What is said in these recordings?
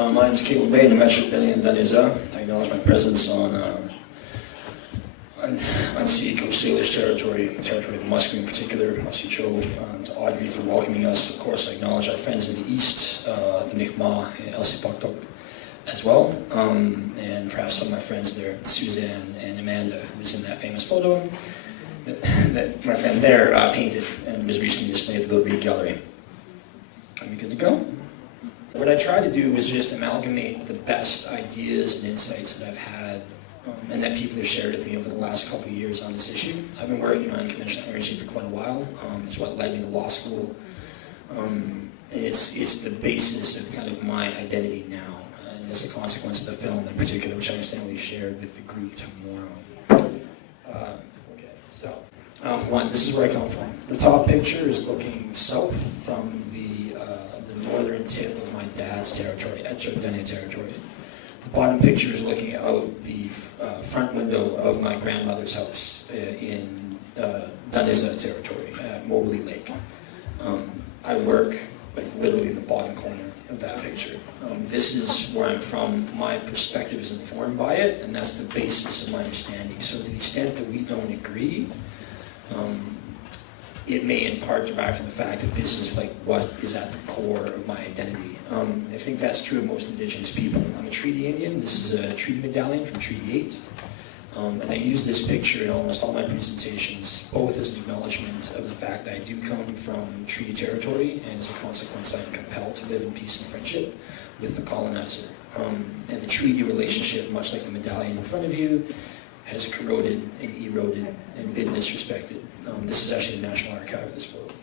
My name is Behn, I'm actually in Daniza. I acknowledge my presence on Seacoast Salish territory, the territory of the Musqueam in particular, Masicho, to Audrey for welcoming us. Of course, I acknowledge our friends in the east, the Mi'kmaq and Elsie Paktok as well, and perhaps some of my friends there, Suzanne and Amanda, who was in that famous photo that my friend there painted and was recently displayed at the Bill Reed Gallery. Are we good to go? What I tried to do was just amalgamate the best ideas and insights that I've had and that people have shared with me over the last couple of years on this issue. I've been working on conventional energy for quite a while. It's what led me to law school. And it's the basis of kind of my identity now. And as a consequence of the film in particular, which I understand we shared with the group tomorrow. This is where I come from. The top picture is looking south from the northern tip of my dad's territory, Etcherdene territory. The bottom picture is looking out the front window of my grandmother's house in Daniza territory at Mobley Lake. I work literally in the bottom corner of that picture. This is where I'm from. My perspective is informed by it, and that's the basis of my understanding. So to the extent that we don't agree, it may in part derive from the fact that this is like what is at the core of my identity. I think that's true of most Indigenous people. I'm a treaty Indian. This is a treaty medallion from Treaty 8. And I use this picture in almost all my presentations, both as an acknowledgement of the fact that I do come from treaty territory, and as a consequence I'm compelled to live in peace and friendship with the colonizer. And the treaty relationship, much like the medallion in front of you, has corroded and eroded and been disrespected. This is actually the National Archive of this photo.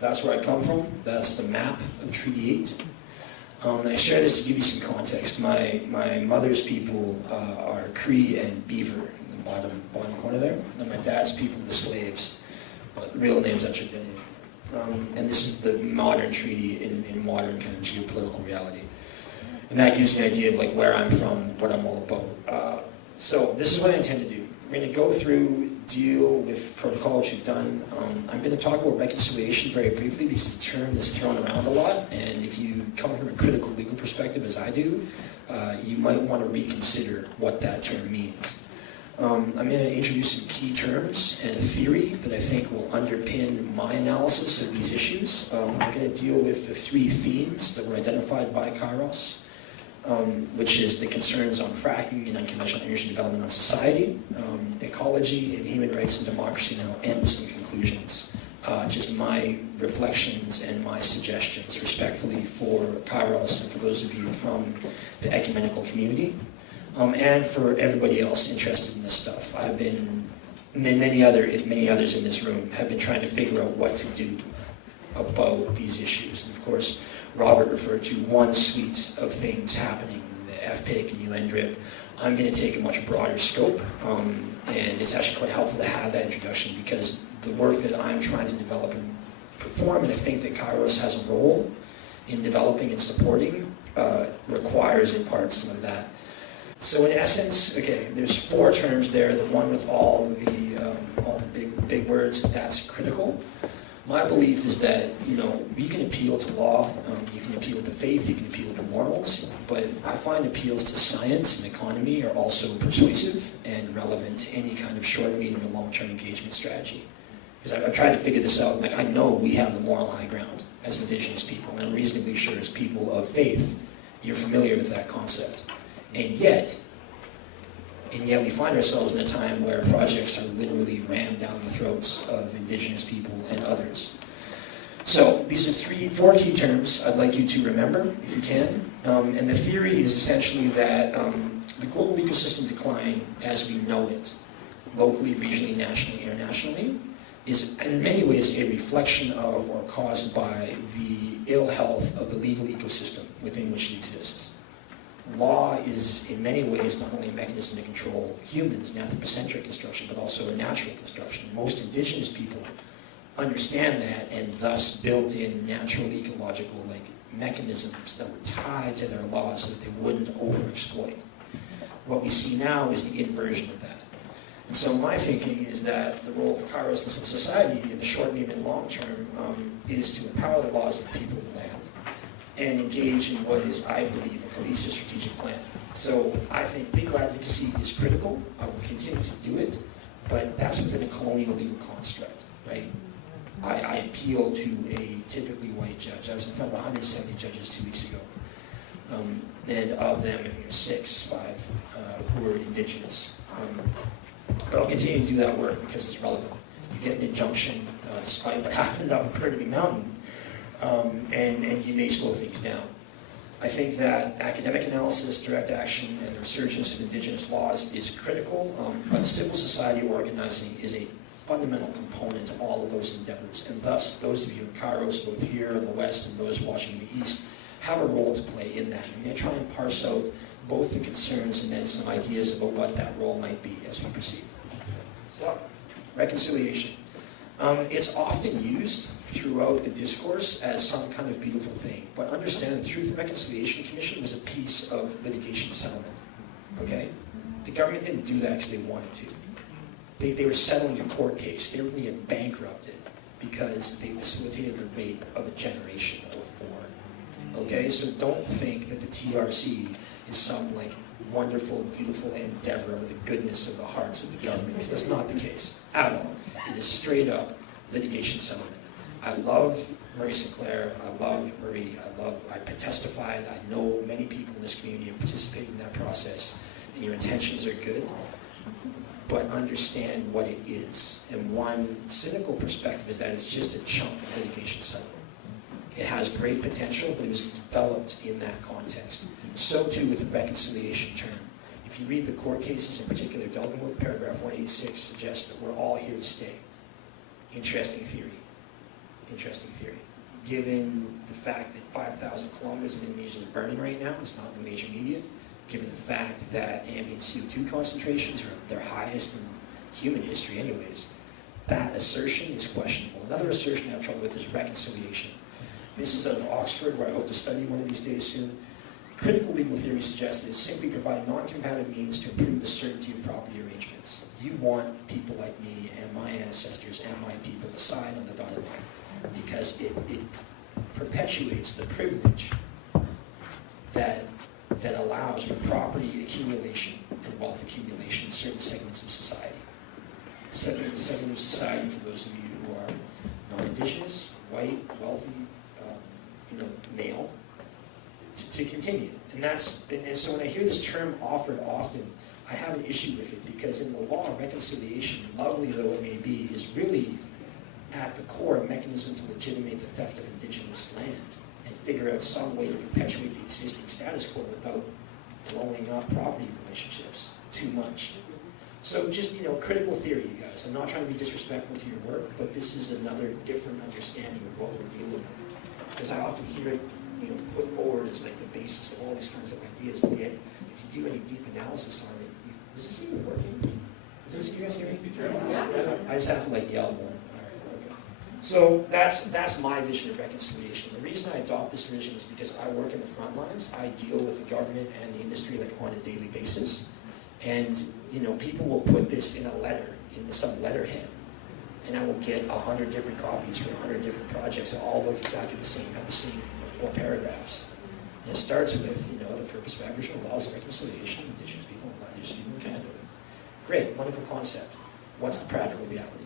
That's where I come from. That's the map of Treaty 8. And I share this to give you some context. My mother's people are Cree and Beaver in the bottom corner there. And my dad's people are the slaves. But the real name's Etcherdene. And this is the modern treaty in modern kind of geopolitical reality. And that gives you an idea of like where I'm from, what I'm all about. So this is what I intend to do. We're going to go through, deal with protocol, which we've done. I'm going to talk about reconciliation very briefly because it's a term that's thrown around a lot. And if you come from a critical legal perspective, as I do, you might want to reconsider what that term means. I'm going to introduce some key terms and a theory that I think will underpin my analysis of these issues. I'm going to deal with the three themes that were identified by Kairos. Which is the concerns on fracking and unconventional energy development on society, ecology, and human rights and democracy, and I'll end with some conclusions. Just my reflections and my suggestions, respectfully, for Kairos and for those of you from the ecumenical community, and for everybody else interested in this stuff. I've been, and many others in this room, have been trying to figure out what to do about these issues. And of course, Robert referred to one suite of things happening, the FPIC and UNDRIP. I'm going to take a much broader scope, and it's actually quite helpful to have that introduction because the work that I'm trying to develop and perform, and I think that Kairos has a role in developing and supporting, requires in part some of that. So in essence, okay, there's four terms there, the one with all the big words, that's critical. My belief is that, you can appeal to law, you can appeal to faith, you can appeal to morals, but I find appeals to science and economy are also persuasive and relevant to any kind of short, medium, and long-term engagement strategy. Because I've tried to figure this out, like I know we have the moral high ground as Indigenous people, and I'm reasonably sure as people of faith, you're familiar with that concept. And yet we find ourselves in a time where projects are literally rammed down the throats of Indigenous people and others. So these are four key terms I'd like you to remember, if you can. And the theory is essentially that the global ecosystem decline as we know it, locally, regionally, nationally, internationally, is in many ways a reflection of or caused by the ill health of the legal ecosystem within which it exists. Law is, in many ways, not only a mechanism to control humans, an anthropocentric construction, but also a natural construction. Most Indigenous people understand that and thus built in natural ecological mechanisms that were tied to their laws so that they wouldn't overexploit. What we see now is the inversion of that. And so my thinking is that the role of Kairos in society in the short, medium, and long term is to empower the laws of the people of the land. and engage in what is, I believe, a cohesive strategic plan. So I think legal advocacy is critical. I will continue to do it, but that's within a colonial legal construct, right? I appeal to a typically white judge. I was in front of 170 judges 2 weeks ago. And of them, I think there's 5 who are indigenous. But I'll continue to do that work because it's relevant. You get an injunction, despite what happened up in Burnaby Mountain, and you may slow things down. I think that academic analysis, direct action, and the resurgence of indigenous laws is critical, but civil society organizing is a fundamental component to all of those endeavors. And thus, those of you in Kairos, both here in the West and those watching in the East, have a role to play in that. I'm going to try and parse out both the concerns and then some ideas about what that role might be as we proceed. So, reconciliation. It's often used throughout the discourse as some kind of beautiful thing, but understand the Truth and Reconciliation Commission was a piece of litigation settlement, okay? The government didn't do that because they wanted to. They were settling a court case. They were going to get bankrupted because they facilitated the rape of a generation or 4, okay? So don't think that the TRC is some like wonderful, beautiful endeavor of the goodness of the hearts of the government, because that's not the case at all. It is straight up litigation settlement. I love Murray Sinclair. I love Murray. I testified. I know many people in this community have participated in that process, and your intentions are good, but understand what it is. And one cynical perspective is that it's just a chunk of litigation settlement. It has great potential, but it was developed in that context. So too with the reconciliation term. If you read the court cases in particular, Delgenwood, paragraph 186 suggests that we're all here to stay. Interesting theory. Interesting theory. Given the fact that 5,000 kilometers of Indonesia is burning right now, it's not in the major media, given the fact that ambient CO2 concentrations are their highest in human history anyways, that assertion is questionable. Another assertion I have trouble with is reconciliation. This is out of Oxford, where I hope to study one of these days soon. Critical legal theory suggests that it's simply providing non-compatible means to improve the certainty of property arrangements. You want people like me and my ancestors and my people to sign on the dotted line because it perpetuates the privilege that allows for property accumulation and wealth accumulation in certain segments of society. Segment of society, for those of you who are non-indigenous, white, wealthy, male, to continue. And so when I hear this term offered often, I have an issue with it because in the law, reconciliation, lovely though it may be, is really at the core a mechanism to legitimate the theft of indigenous land and figure out some way to perpetuate the existing status quo without blowing up property relationships too much. So just, critical theory, you guys. I'm not trying to be disrespectful to your work, but this is another different understanding of what we're dealing with. Because I often hear it, put forward as like the basis of all these kinds of ideas, and yet if you do any deep analysis on it, is this even working? Is this, you guys hear me? Yeah. I just have to yell more. All right, okay. So that's my vision of reconciliation. The reason I adopt this vision is because I work in the front lines. I deal with the government and the industry on a daily basis. And people will put this in a letter, in some letterhead, and I will get 100 different copies for 100 different projects that all look exactly the same, have the same 4 paragraphs. And it starts with, the purpose of Aboriginal laws of reconciliation, Indigenous people and non-Indigenous people in Canada. Great, wonderful concept. What's the practical reality?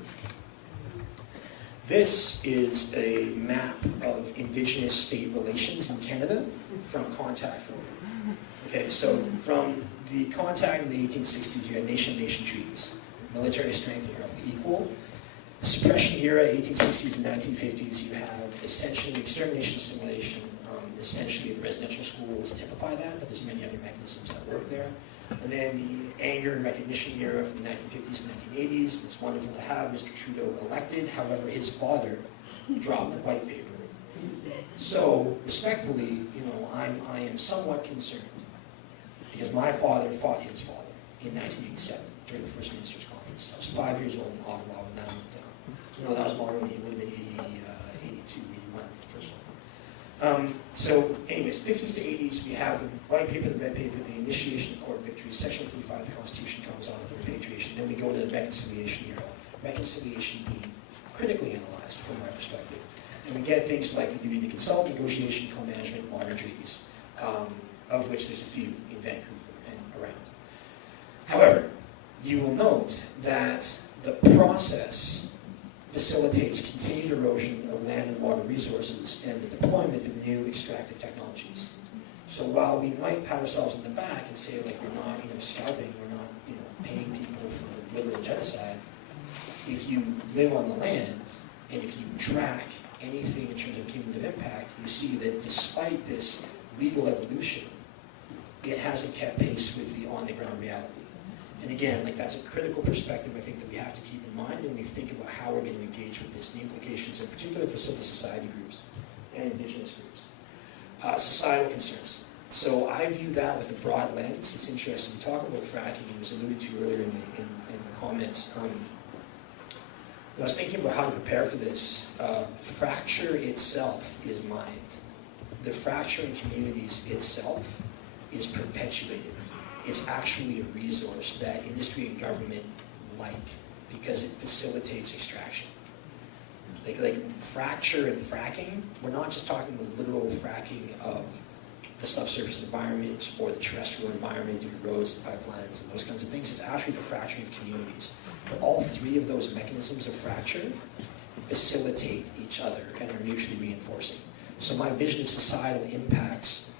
This is a map of Indigenous state relations in Canada from contact forward. Okay, so from the contact in the 1860s, you had nation-nation treaties. Military strength are roughly equal. The suppression era, 1860s and 1950s, you have essentially extermination assimilation. Essentially, the residential schools typify that, but there's many other mechanisms that work there. And then the anger and recognition era from the 1950s and 1980s. It's wonderful to have Mr. Trudeau elected. However, his father dropped the white paper. So, respectfully, I am somewhat concerned because my father fought his father in 1987 during the First Ministers' Conference. I was 5 years old in Ottawa when that went down. That was Mulroney. He would have been 82, 81, the first one. So, anyways, 50s to 80s, we have the white paper, the red paper, the initiation of court victories. Section 35 of the Constitution comes on with repatriation. Then we go to the reconciliation era. Reconciliation being critically analyzed from my perspective. And we get things like the duty to consult, negotiation, co-management, water treaties, of which there's a few in Vancouver and around. However, you will note that the process facilitates continued erosion of land and water resources and the deployment of new extractive technologies. So while we might pat ourselves on the back and say, like, we're not, scalping, we're not, paying people for literal genocide, if you live on the land and if you track anything in terms of cumulative impact, you see that despite this legal evolution, it hasn't kept pace with the on-the-ground reality. And again, like, that's a critical perspective I think that we have to keep in mind when we think about how we're going to engage with this, the implications in particular for civil society groups and indigenous groups. Societal concerns. So I view that with a broad lens. It's interesting to talk about fracking. It was alluded to earlier in the comments. I was thinking about how to prepare for this. Fracture itself is mined. The fracture in communities itself is perpetuated. It's actually a resource that industry and government like because it facilitates extraction. Like fracture and fracking, we're not just talking about literal fracking of the subsurface environment or the terrestrial environment due to roads and pipelines and those kinds of things. It's actually the fracturing of communities. But all three of those mechanisms of fracture facilitate each other and are mutually reinforcing. So my vision of societal impacts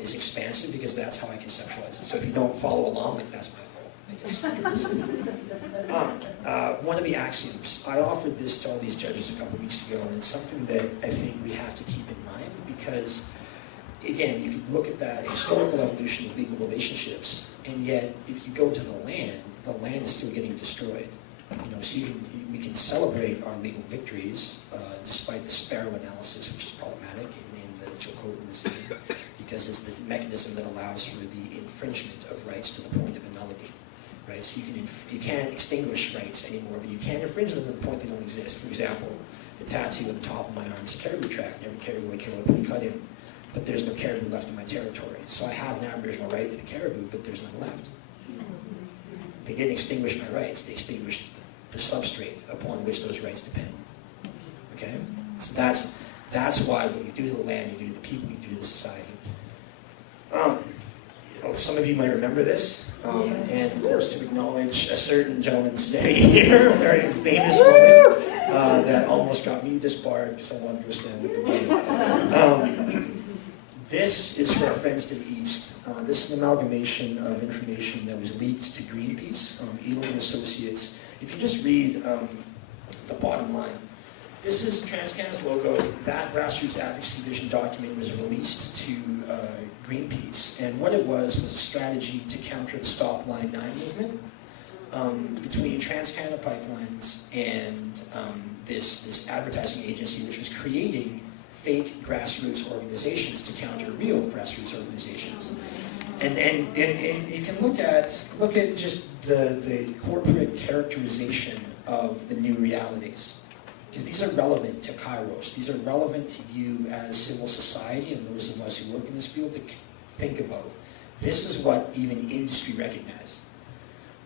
is expansive because that's how I conceptualize it. So if you don't follow along, like, that's my fault, I guess. One of the axioms, I offered this to all these judges a couple weeks ago, and it's something that I think we have to keep in mind because, again, you can look at that historical evolution of legal relationships, and yet if you go to the land is still getting destroyed. So we can celebrate our legal victories despite the Sparrow analysis, which is problematic in the Chilcotin decision, because it's the mechanism that allows for the infringement of rights to the point of a nullity. Right? So you can't extinguish rights anymore, but you can infringe them to the point they don't exist. For example, the tattoo on the top of my arm is a caribou track, and every caribou I kill, I put a cut in. But there's no caribou left in my territory. So I have an aboriginal right to the caribou, but there's none left. They didn't extinguish my rights. They extinguished the substrate upon which those rights depend. Okay? So that's why what you do to the land, you do to the people, you do to the society. Some of you might remember this. And of course, to acknowledge a certain gentleman standing here, a very famous woman, that almost got me disbarred because I wanted to stand with the women. This is for our friends to the east. This is an amalgamation of information that was leaked to Greenpeace, Elam and Associates. If you just read the bottom line, this is TransCanada's logo. That grassroots advocacy vision document was released to Greenpeace, and what it was a strategy to counter the Stop Line 9 movement between TransCanada Pipelines and this advertising agency, which was creating fake grassroots organizations to counter real grassroots organizations. And you can look at just the corporate characterization of the new realities. Because these are relevant to Kairos. These are relevant to you as civil society and those of us who work in this field to think about. This is what even industry recognizes.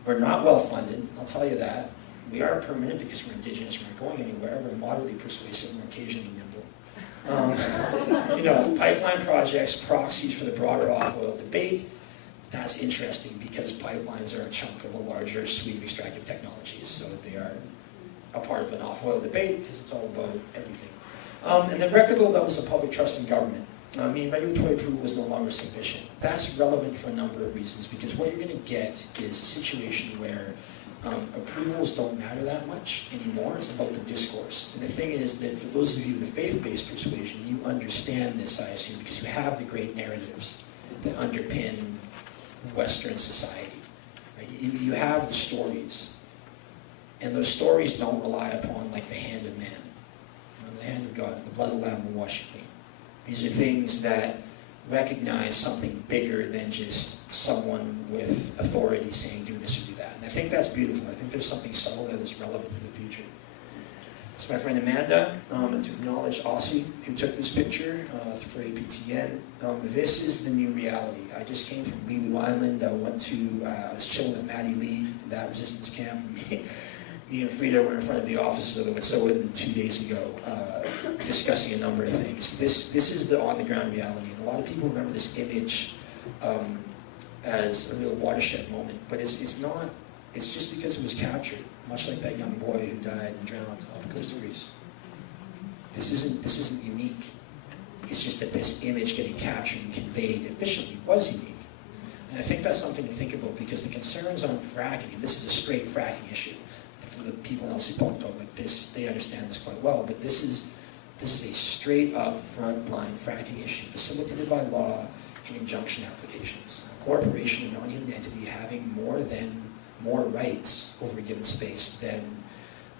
We're not well-funded, I'll tell you that. We are permanent because we're indigenous, we're not going anywhere. We're moderately persuasive, and we're occasionally nimble. Pipeline projects, proxies for the broader off-oil debate. That's interesting because pipelines are a chunk of a larger suite of extractive technologies. So they are a part of an off-oil debate because it's all about everything. And then record low levels of public trust in government. Regulatory approval is no longer sufficient. That's relevant for a number of reasons because what you're going to get is a situation where approvals don't matter that much anymore. It's about the discourse. And the thing is that for those of you with a faith-based persuasion, you understand this, I assume, because you have the great narratives that underpin Western society. Right? You have the stories. And those stories don't rely upon like the hand of man. The hand of God, the blood of the Lamb will wash you clean. These are things that recognize something bigger than just someone with authority saying do this or do that. And I think that's beautiful. I think there's something subtle there that's relevant for the future. So my friend Amanda, to acknowledge Aussie, who took this picture for APTN. This is the new reality. I just came from Lulu Island. I was chilling with Maddie Lee, that resistance camp. me and Frida were in front of the offices of the Wet'suwet'en 2 days ago, discussing a number of things. This is the on-the-ground reality, and a lot of people remember this image as a real watershed moment, but it's not. It's just because it was captured, much like that young boy who died and drowned off the coast of Greece. This isn't unique. It's just that this image getting captured and conveyed efficiently was unique. And I think that's something to think about, because the concerns on fracking, and this is a straight fracking issue. For the people in LC talk like this, they understand this quite well, but this is a straight up frontline fracking issue facilitated by law and injunction applications. A corporation, a non-human entity, having more rights over a given space than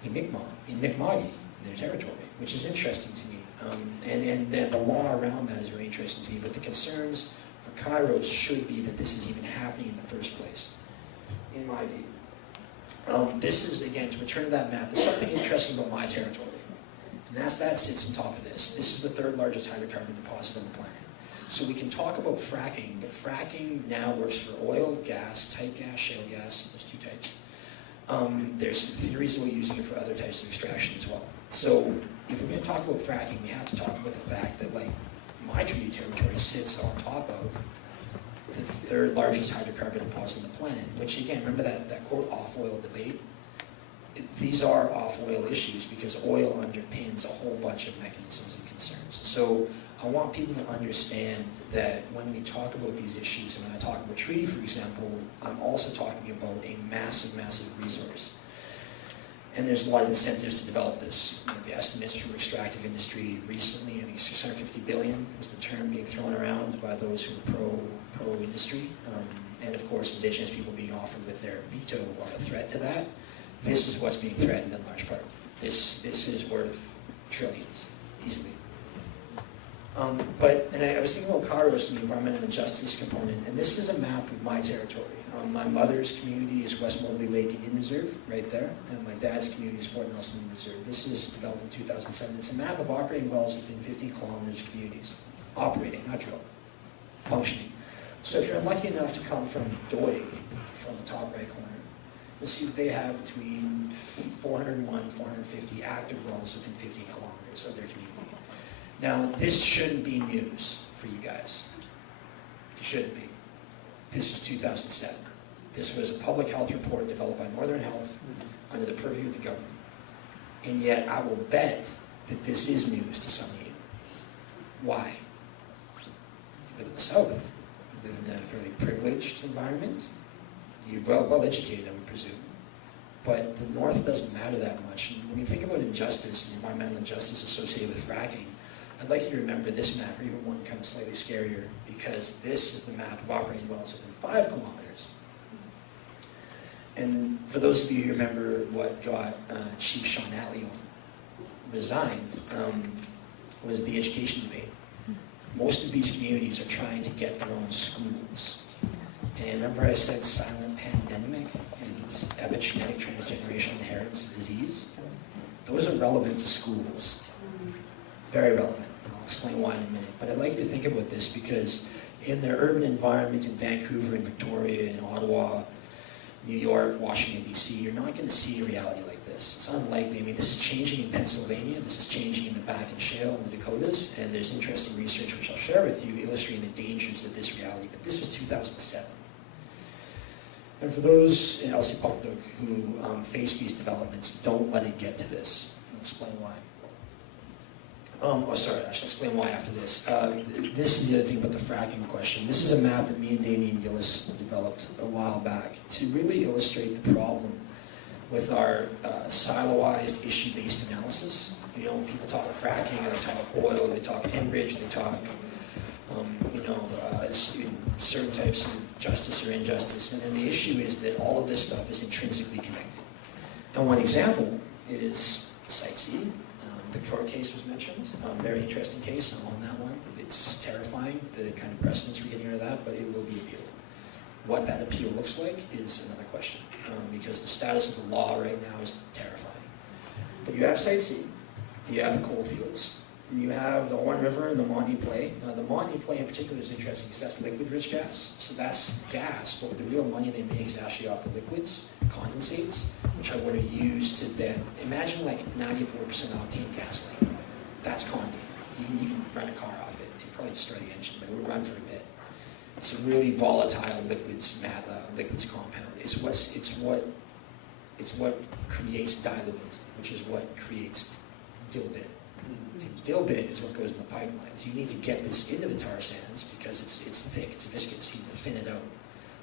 the Mi'kmaq in Mi'kmaqi, their territory, which is interesting to me. And the law around that is very interesting to me, but the concerns for Kairos should be that this is even happening in the first place, in my view. This is, again, to return to that map, there's something interesting about my territory, and that sits on top of this. This is the third largest hydrocarbon deposit on the planet. So we can talk about fracking, but fracking now works for oil, gas, tight gas, shale gas, those two types. There's theories about using it for other types of extraction as well. So if we're going to talk about fracking, we have to talk about the fact that, like, my treaty territory sits on top of the third largest hydrocarbon deposit on the planet, which, again, remember that quote, off-oil debate? These are off-oil issues because oil underpins a whole bunch of mechanisms and concerns. So I want people to understand that when we talk about these issues, and when I talk about treaty, for example, I'm also talking about a massive, massive resource. And there's a lot of incentives to develop this. You know, the estimates from extractive industry recently, I think 650 billion was the term being thrown around by those who are pro-industry. And of course, indigenous people being offered with their veto are a threat to that. This is what's being threatened in large part. This is worth trillions, easily. And I was thinking about Kairos and the environmental justice component, and this is a map of my territory. My mother's community is West Morley Lake Indian Reserve, right there, and my dad's community is Fort Nelson Indian Reserve. This was developed in 2007. It's a map of operating wells within 15 kilometers of communities. Operating, not drilled. Functioning. So if you're unlucky enough to come from Doig, from the top right corner, you'll see that they have between 401 and 450 active wells within 15 kilometers of their community. Now, this shouldn't be news for you guys. It shouldn't be. This was 2007. This was a public health report developed by Northern Health under the purview of the government. And yet, I will bet that this is news to some of you. Why? You live in the South. You live in a fairly privileged environment. You're well educated, I would presume. But the North doesn't matter that much. And when you think about injustice and environmental injustice associated with fracking, I'd like you to remember this map, or even one kind of slightly scarier, because this is the map of operating wells within 5 kilometers. And for those of you who remember what got Chief Sean Attlee resigned, was the education debate. Most of these communities are trying to get their own schools. And remember I said silent pandemic and epigenetic transgenerational inheritance of disease? Those are relevant to schools. Very relevant. I'll explain why in a minute. But I'd like you to think about this because in their urban environment in Vancouver and Victoria and Ottawa, New York, Washington, D.C., you're not going to see a reality like this. It's unlikely. I mean, this is changing in Pennsylvania. This is changing in the Bakken Shale in the Dakotas. And there's interesting research, which I'll share with you, illustrating the dangers of this reality. But this was 2007. And for those in LC Pogdog who face these developments, don't let it get to this. I'll explain why. I should explain why after this. This is the other thing about the fracking question. This is a map that me and Damien Gillis developed a while back to really illustrate the problem with our siloized, issue-based analysis. You know, people talk fracking, they talk oil, they talk Enbridge, they talk, certain types of justice or injustice. And the issue is that all of this stuff is intrinsically connected. And one example is Site C. The court case was mentioned. Very interesting case. I'm on that one. It's terrifying, the kind of precedents we're getting out of that, but it will be appealed. What that appeal looks like is another question, because the status of the law right now is terrifying. But you have Site C, you have the coal fields, And you have the Horn River and the Montney Play. Now, the Montney Play in particular is interesting because that's liquid-rich gas. So that's gas, but the real money they make is actually off the liquids, condensates, which are what are used to then, imagine like 94% octane gasoline. That's condi. You can run a car off it. It'd probably destroy the engine, but it would run for a bit. It's a really volatile liquids compound. It's what creates diluent, which is what creates dilbit. And dilbit is what goes in the pipelines. You need to get this into the tar sands because it's thick, it's viscous. You need to thin it out.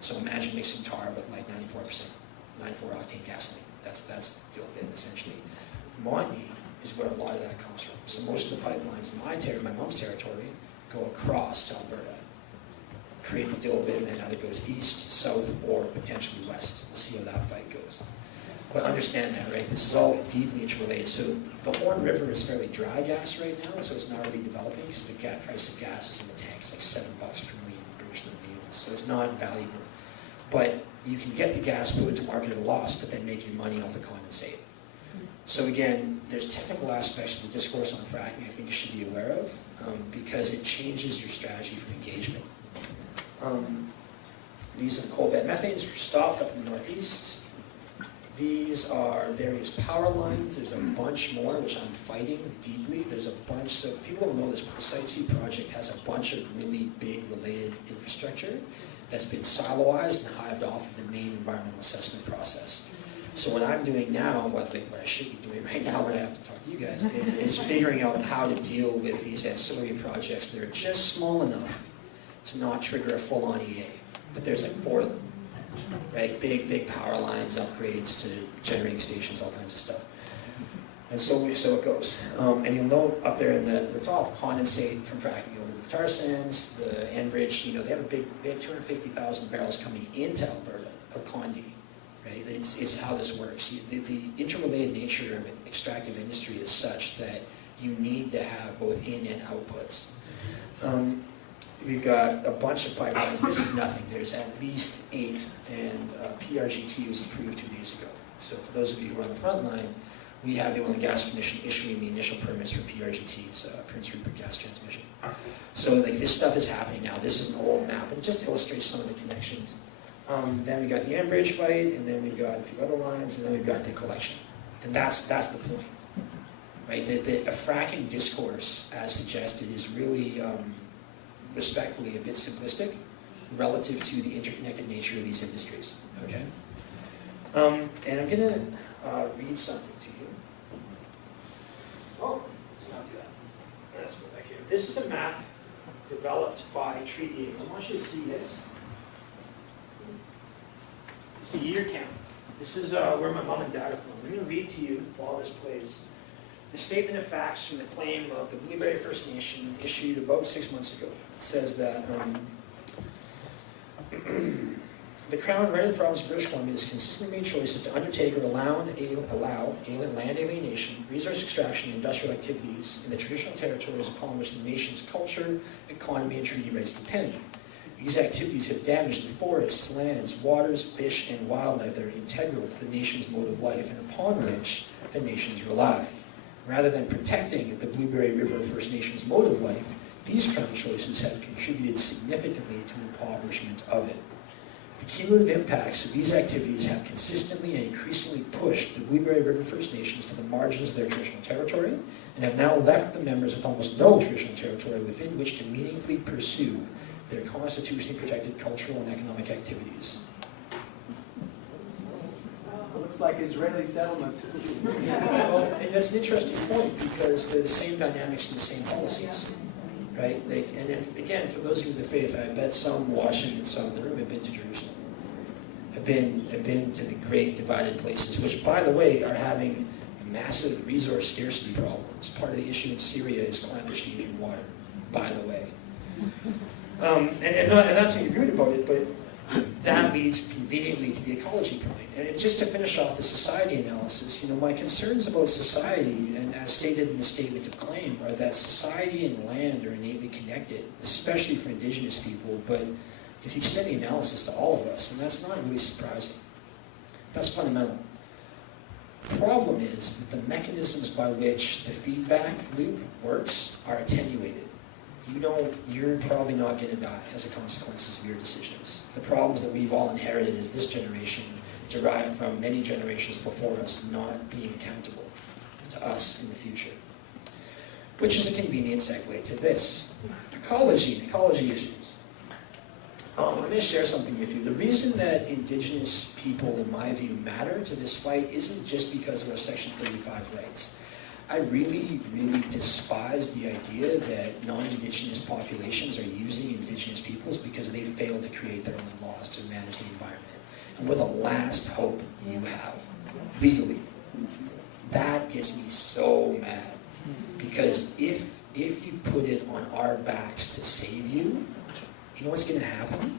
So imagine mixing tar with like 94 octane gasoline. That's dilbit essentially. Montney is where a lot of that comes from. So most of the pipelines in my mom's territory go across to Alberta, create the dilbit, and then either goes east, south, or potentially west. We'll see how that fight goes. But understand that, right? This is all deeply interrelated. So the Horn River is fairly dry gas right now, so it's not really developing because the price of gas is in the tank. It's like $7 per million British units, so it's not valuable. But you can get the gas, put it to market at a loss, but then make your money off the condensate. So again, there's technical aspects of the discourse on fracking I think you should be aware of because it changes your strategy for engagement. These are coal bed methanes stopped up in the northeast. These are various power lines. There's a bunch more, which I'm fighting deeply. There's a bunch, so people don't know this, but the Site C project has a bunch of really big related infrastructure that's been siloized and hived off of the main environmental assessment process. So what I'm doing now, what I should be doing right now when I have to talk to you guys, is figuring out how to deal with these ancillary projects that are just small enough to not trigger a full-on EA. But there's like 4 of them. Right, big power lines, upgrades to generating stations, all kinds of stuff. And so it goes. And you'll note up there in the top, condensate from fracking over the tar sands, the Enbridge, they have 250,000 barrels coming into Alberta of condi. Right, it's how this works. The interrelated nature of extractive industry is such that you need to have both in and outputs. We've got a bunch of pipelines. This is nothing. There's at least 8, and PRGT was approved 2 days ago. So for those of you who are on the front line, we have the Oil and Gas Commission issuing the initial permits for PRGT's, Prince Rupert Gas Transmission. So like this stuff is happening now. This is an old map, and it just illustrates some of the connections. Then we got the Enbridge fight, and then we've got a few other lines, and then we've got the collection. And that's the point, right? A fracking discourse, as suggested, is really respectfully a bit simplistic relative to the interconnected nature of these industries, okay? And I'm gonna read something to you. Oh, let's not do that. Let's go back here. This is a map developed by Treaty 8. I want you to see this. It's a year count. This is where my mom and dad are from. I'm gonna read to you while this plays. The statement of facts from the claim of the Blueberry First Nation issued about 6 months ago. It says that the Crown right of the province of British Columbia has consistently made choices to undertake or allow alien land alienation, resource extraction, and industrial activities in the traditional territories upon which the nation's culture, economy, and treaty rights depend. These activities have damaged the forests, lands, waters, fish, and wildlife that are integral to the nation's mode of life and upon which the nations rely. Rather than protecting the Blueberry River First Nations mode of life, these Crown choices have contributed significantly to impoverishment of it. The cumulative impacts of these activities have consistently and increasingly pushed the Blueberry River First Nations to the margins of their traditional territory and have now left the members with almost no traditional territory within which to meaningfully pursue their constitutionally protected cultural and economic activities. Looks like Israeli settlements. Well, and that's an interesting point because they're the same dynamics and the same policies, right? And again, for those of you of the faith, I bet some watching and some in the room have been to Jerusalem, have been to the great divided places, which, by the way, are having a massive resource scarcity problems. Part of the issue in Syria is climate change and water, by the way. And not to be rude about it, but that leads conveniently to the ecology point. And just to finish off the society analysis, my concerns about society, and as stated in the statement of claim, are that society and land are innately connected, especially for Indigenous people, but if you extend the analysis to all of us, then that's not really surprising. That's fundamental. The problem is that the mechanisms by which the feedback loop works are attenuated. You're probably not going to die as a consequence of your decisions. The problems that we've all inherited as this generation derived from many generations before us not being accountable to us in the future. Which is a convenient segue to this. Ecology issues. I'm going to share something with you. The reason that Indigenous people, in my view, matter to this fight isn't just because of our Section 35 rights. I really, really despise the idea that non-Indigenous populations are using Indigenous peoples because they failed to create their own laws to manage the environment. And we're the last hope you have, legally. That gets me so mad. Because if you put it on our backs to save you, you know what's going to happen?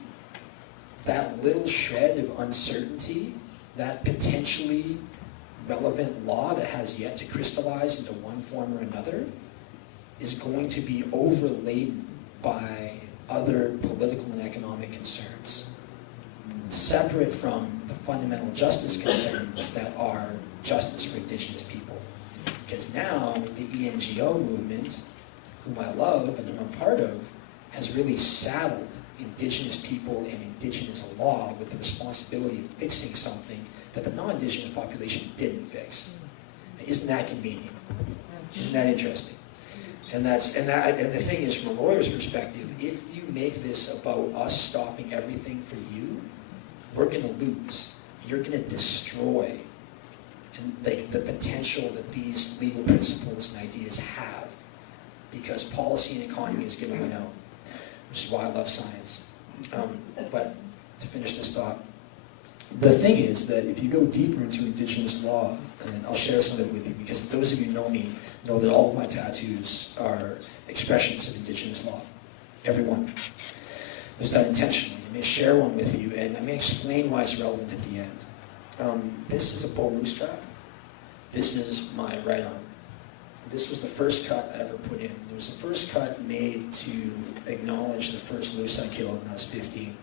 That little shred of uncertainty, that potentially relevant law that has yet to crystallize into one form or another, is going to be overladen by other political and economic concerns, separate from the fundamental justice concerns that are justice for Indigenous people. Because now, the ENGO movement, whom I love and I'm a part of, has really saddled Indigenous people and Indigenous law with the responsibility of fixing something that the non-Indigenous population didn't fix. Isn't that convenient? Isn't that interesting? And the thing is, from a lawyer's perspective, if you make this about us stopping everything for you, we're going to lose. You're going to destroy the potential that these legal principles and ideas have, because policy and economy is giving it out, which is why I love science. But to finish this thought, the thing is that if you go deeper into Indigenous law, and I'll share some of it with you, because those of you who know me know that all of my tattoos are expressions of Indigenous law. Every one. It was done intentionally. I may share one with you, and I may explain why it's relevant at the end. This is a bull moose trap. This is my right arm. This was the first cut I ever put in. It was the first cut made to acknowledge the first moose I killed when I was 15.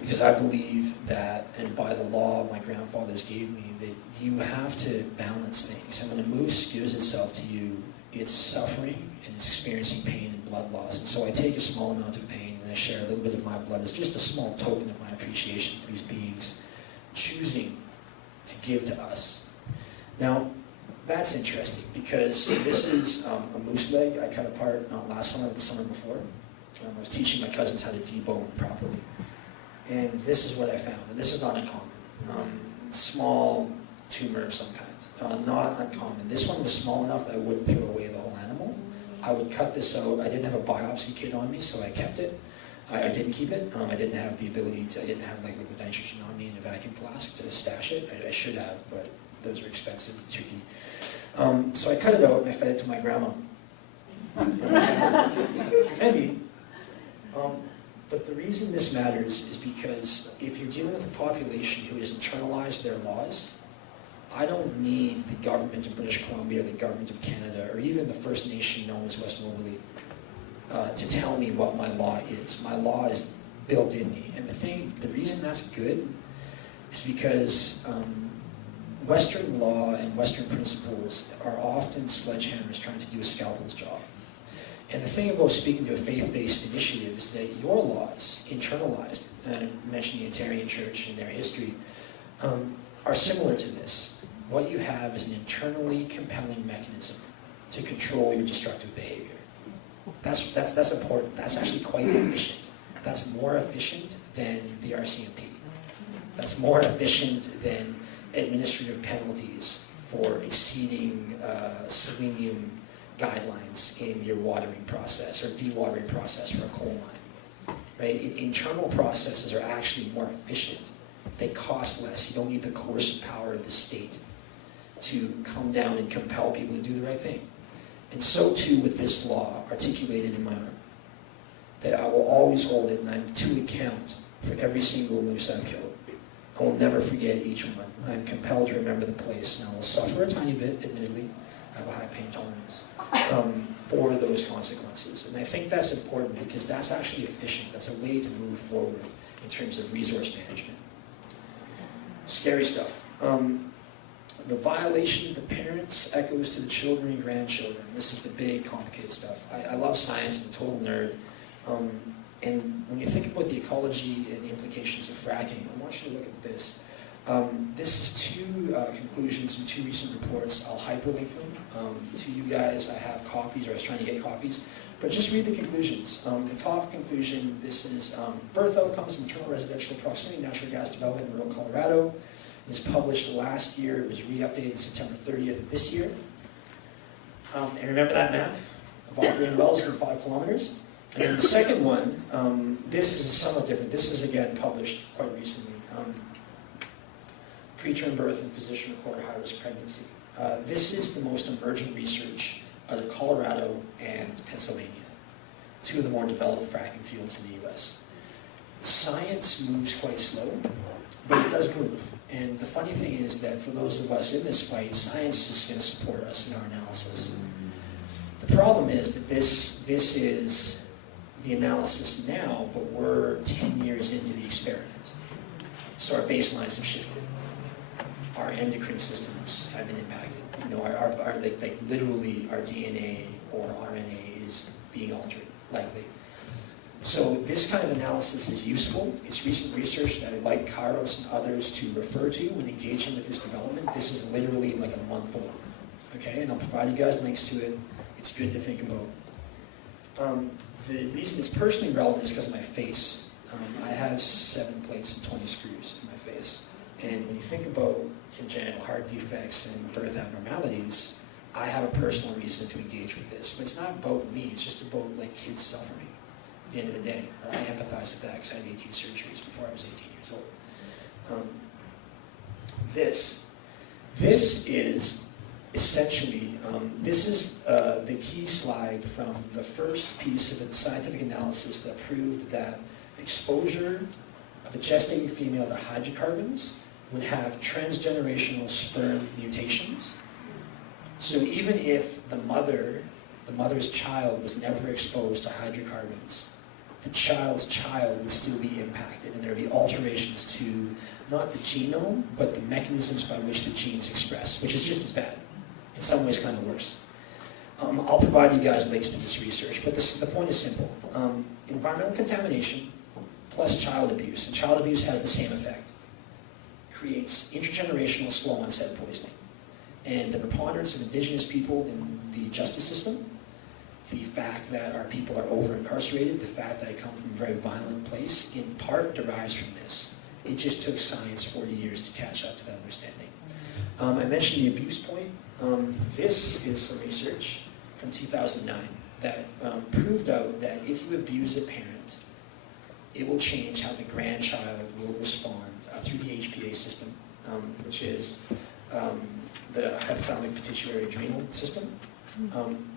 Because I believe that, and by the law my grandfathers gave me, that you have to balance things. And when a moose gives itself to you, it's suffering and it's experiencing pain and blood loss. And so I take a small amount of pain and I share a little bit of my blood as just a small token of my appreciation for these beings choosing to give to us. Now, that's interesting because this is a moose leg I cut apart not last summer, but the summer before. I was teaching my cousins how to debone properly. And this is what I found, and this is not uncommon. Small tumor of some kind, not uncommon. This one was small enough that I wouldn't throw away the whole animal. I would cut this out. I didn't have a biopsy kit on me, so I kept it. I didn't keep it. I didn't have the ability to, I didn't have like liquid nitrogen on me in a vacuum flask to stash it. I should have, but those are expensive and tricky. So I cut it out and I fed it to my grandma. But the reason this matters is because if you're dealing with a population who has internalized their laws, I don't need the government of British Columbia or the government of Canada or even the First Nation known as West Moberly to tell me what my law is. My law is built in me. And the reason that's good is because Western law and Western principles are often sledgehammers trying to do a scalpel's job. And the thing about speaking to a faith-based initiative is that your laws, internalized, and I mentioned the Unitarian Church and their history, are similar to this. What you have is an internally compelling mechanism to control your destructive behavior. That's important. That's actually quite efficient. That's more efficient than the RCMP. That's more efficient than administrative penalties for exceeding selenium guidelines in your watering process or dewatering process for a coal mine. Right? Internal processes are actually more efficient. They cost less. You don't need the coercive power of the state to come down and compel people to do the right thing. And so too with this law articulated in my arm, that I will always hold it and I'm to account for every single moose I've killed. I will never forget each one. I'm compelled to remember the place, and I will suffer a tiny bit, admittedly. I have a high pain tolerance for those consequences. And I think that's important because that's actually efficient. That's a way to move forward in terms of resource management. Scary stuff. The violation of the parents echoes to the children and grandchildren. This is the big, complicated stuff. I love science, I'm a total nerd. And when you think about the ecology and the implications of fracking, I want you to look at this. This is two conclusions from two recent reports. I'll hyperlink them to you guys. I have copies, or I was trying to get copies. But just read the conclusions. The top conclusion, this is birth outcomes, maternal residential proximity, natural gas development in rural Colorado. It was published last year. It was re-updated September 30th of this year. And remember that map of operating wells for 5 kilometers? And then the second one, this is somewhat different. This is, again, published quite recently. Preterm birth and physician-reported high-risk pregnancy. This is the most emergent research out of Colorado and Pennsylvania, two of the more developed fracking fields in the U.S. Science moves quite slow, but it does move. And the funny thing is that for those of us in this fight, science is going to support us in our analysis. The problem is that this is the analysis now, but we're 10 years into the experiment. So our baselines have shifted. Our endocrine systems have been impacted. You know, our literally our DNA or RNA is being altered, likely. So this kind of analysis is useful. It's recent research that I'd like Carlos and others to refer to when engaging with this development. This is literally like a month old, okay? And I'll provide you guys links to it. It's good to think about. The reason it's personally relevant is because of my face. I have 7 plates and 20 screws in my face. And when you think about congenital heart defects and birth abnormalities, I have a personal reason to engage with this. But it's not about me, it's just about like kids suffering at the end of the day. I empathize with that because I had 18 surgeries before I was 18 years old. This is essentially, this is the key slide from the first piece of a scientific analysis that proved that exposure of a gestating female to hydrocarbons would have transgenerational sperm mutations. So even if the mother's child was never exposed to hydrocarbons, the child's child would still be impacted, and there would be alterations to not the genome, but the mechanisms by which the genes express, which is just as bad. In some ways, kind of worse. I'll provide you guys links to this research, but the point is simple. Environmental contamination plus child abuse, and child abuse has the same effect. Creates intergenerational slow onset poisoning. And the preponderance of indigenous people in the justice system, the fact that our people are over-incarcerated, the fact that I come from a very violent place, in part derives from this. It just took science 40 years to catch up to that understanding. I mentioned the abuse point. This is some research from 2009 that proved out that if you abuse a parent, it will change how the grandchild will respond through the HPA system, which is the hypothalamic pituitary adrenal system.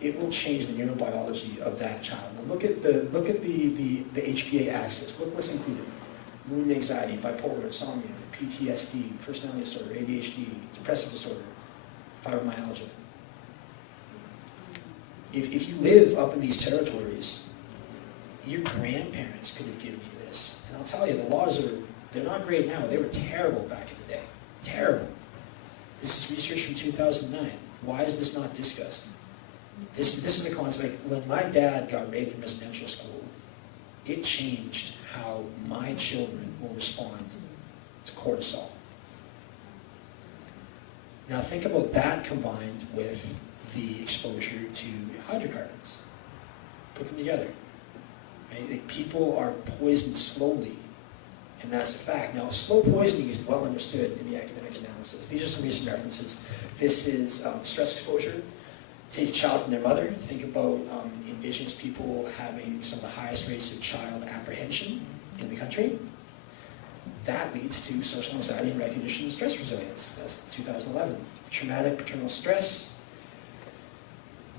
It will change the neurobiology of that child. Now look at the HPA axis. Look what's included: mood and anxiety, bipolar, insomnia, PTSD, personality disorder, ADHD, depressive disorder, fibromyalgia. If you live up in these territories, your grandparents could have given you this. And I'll tell you, the laws they're not great now. They were terrible back in the day. Terrible. This is research from 2009. Why is this not discussed? This is a concept. Like when my dad got raped in residential school, it changed how my children will respond to cortisol. Now think about that combined with the exposure to hydrocarbons. Put them together. Right? Like people are poisoned slowly, and that's a fact. Now, slow poisoning is well understood in the academic analysis. These are some recent references. This is stress exposure. Take a child from their mother. Think about indigenous people having some of the highest rates of child apprehension in the country. That leads to social anxiety and recognition and stress resilience. That's 2011. Traumatic paternal stress,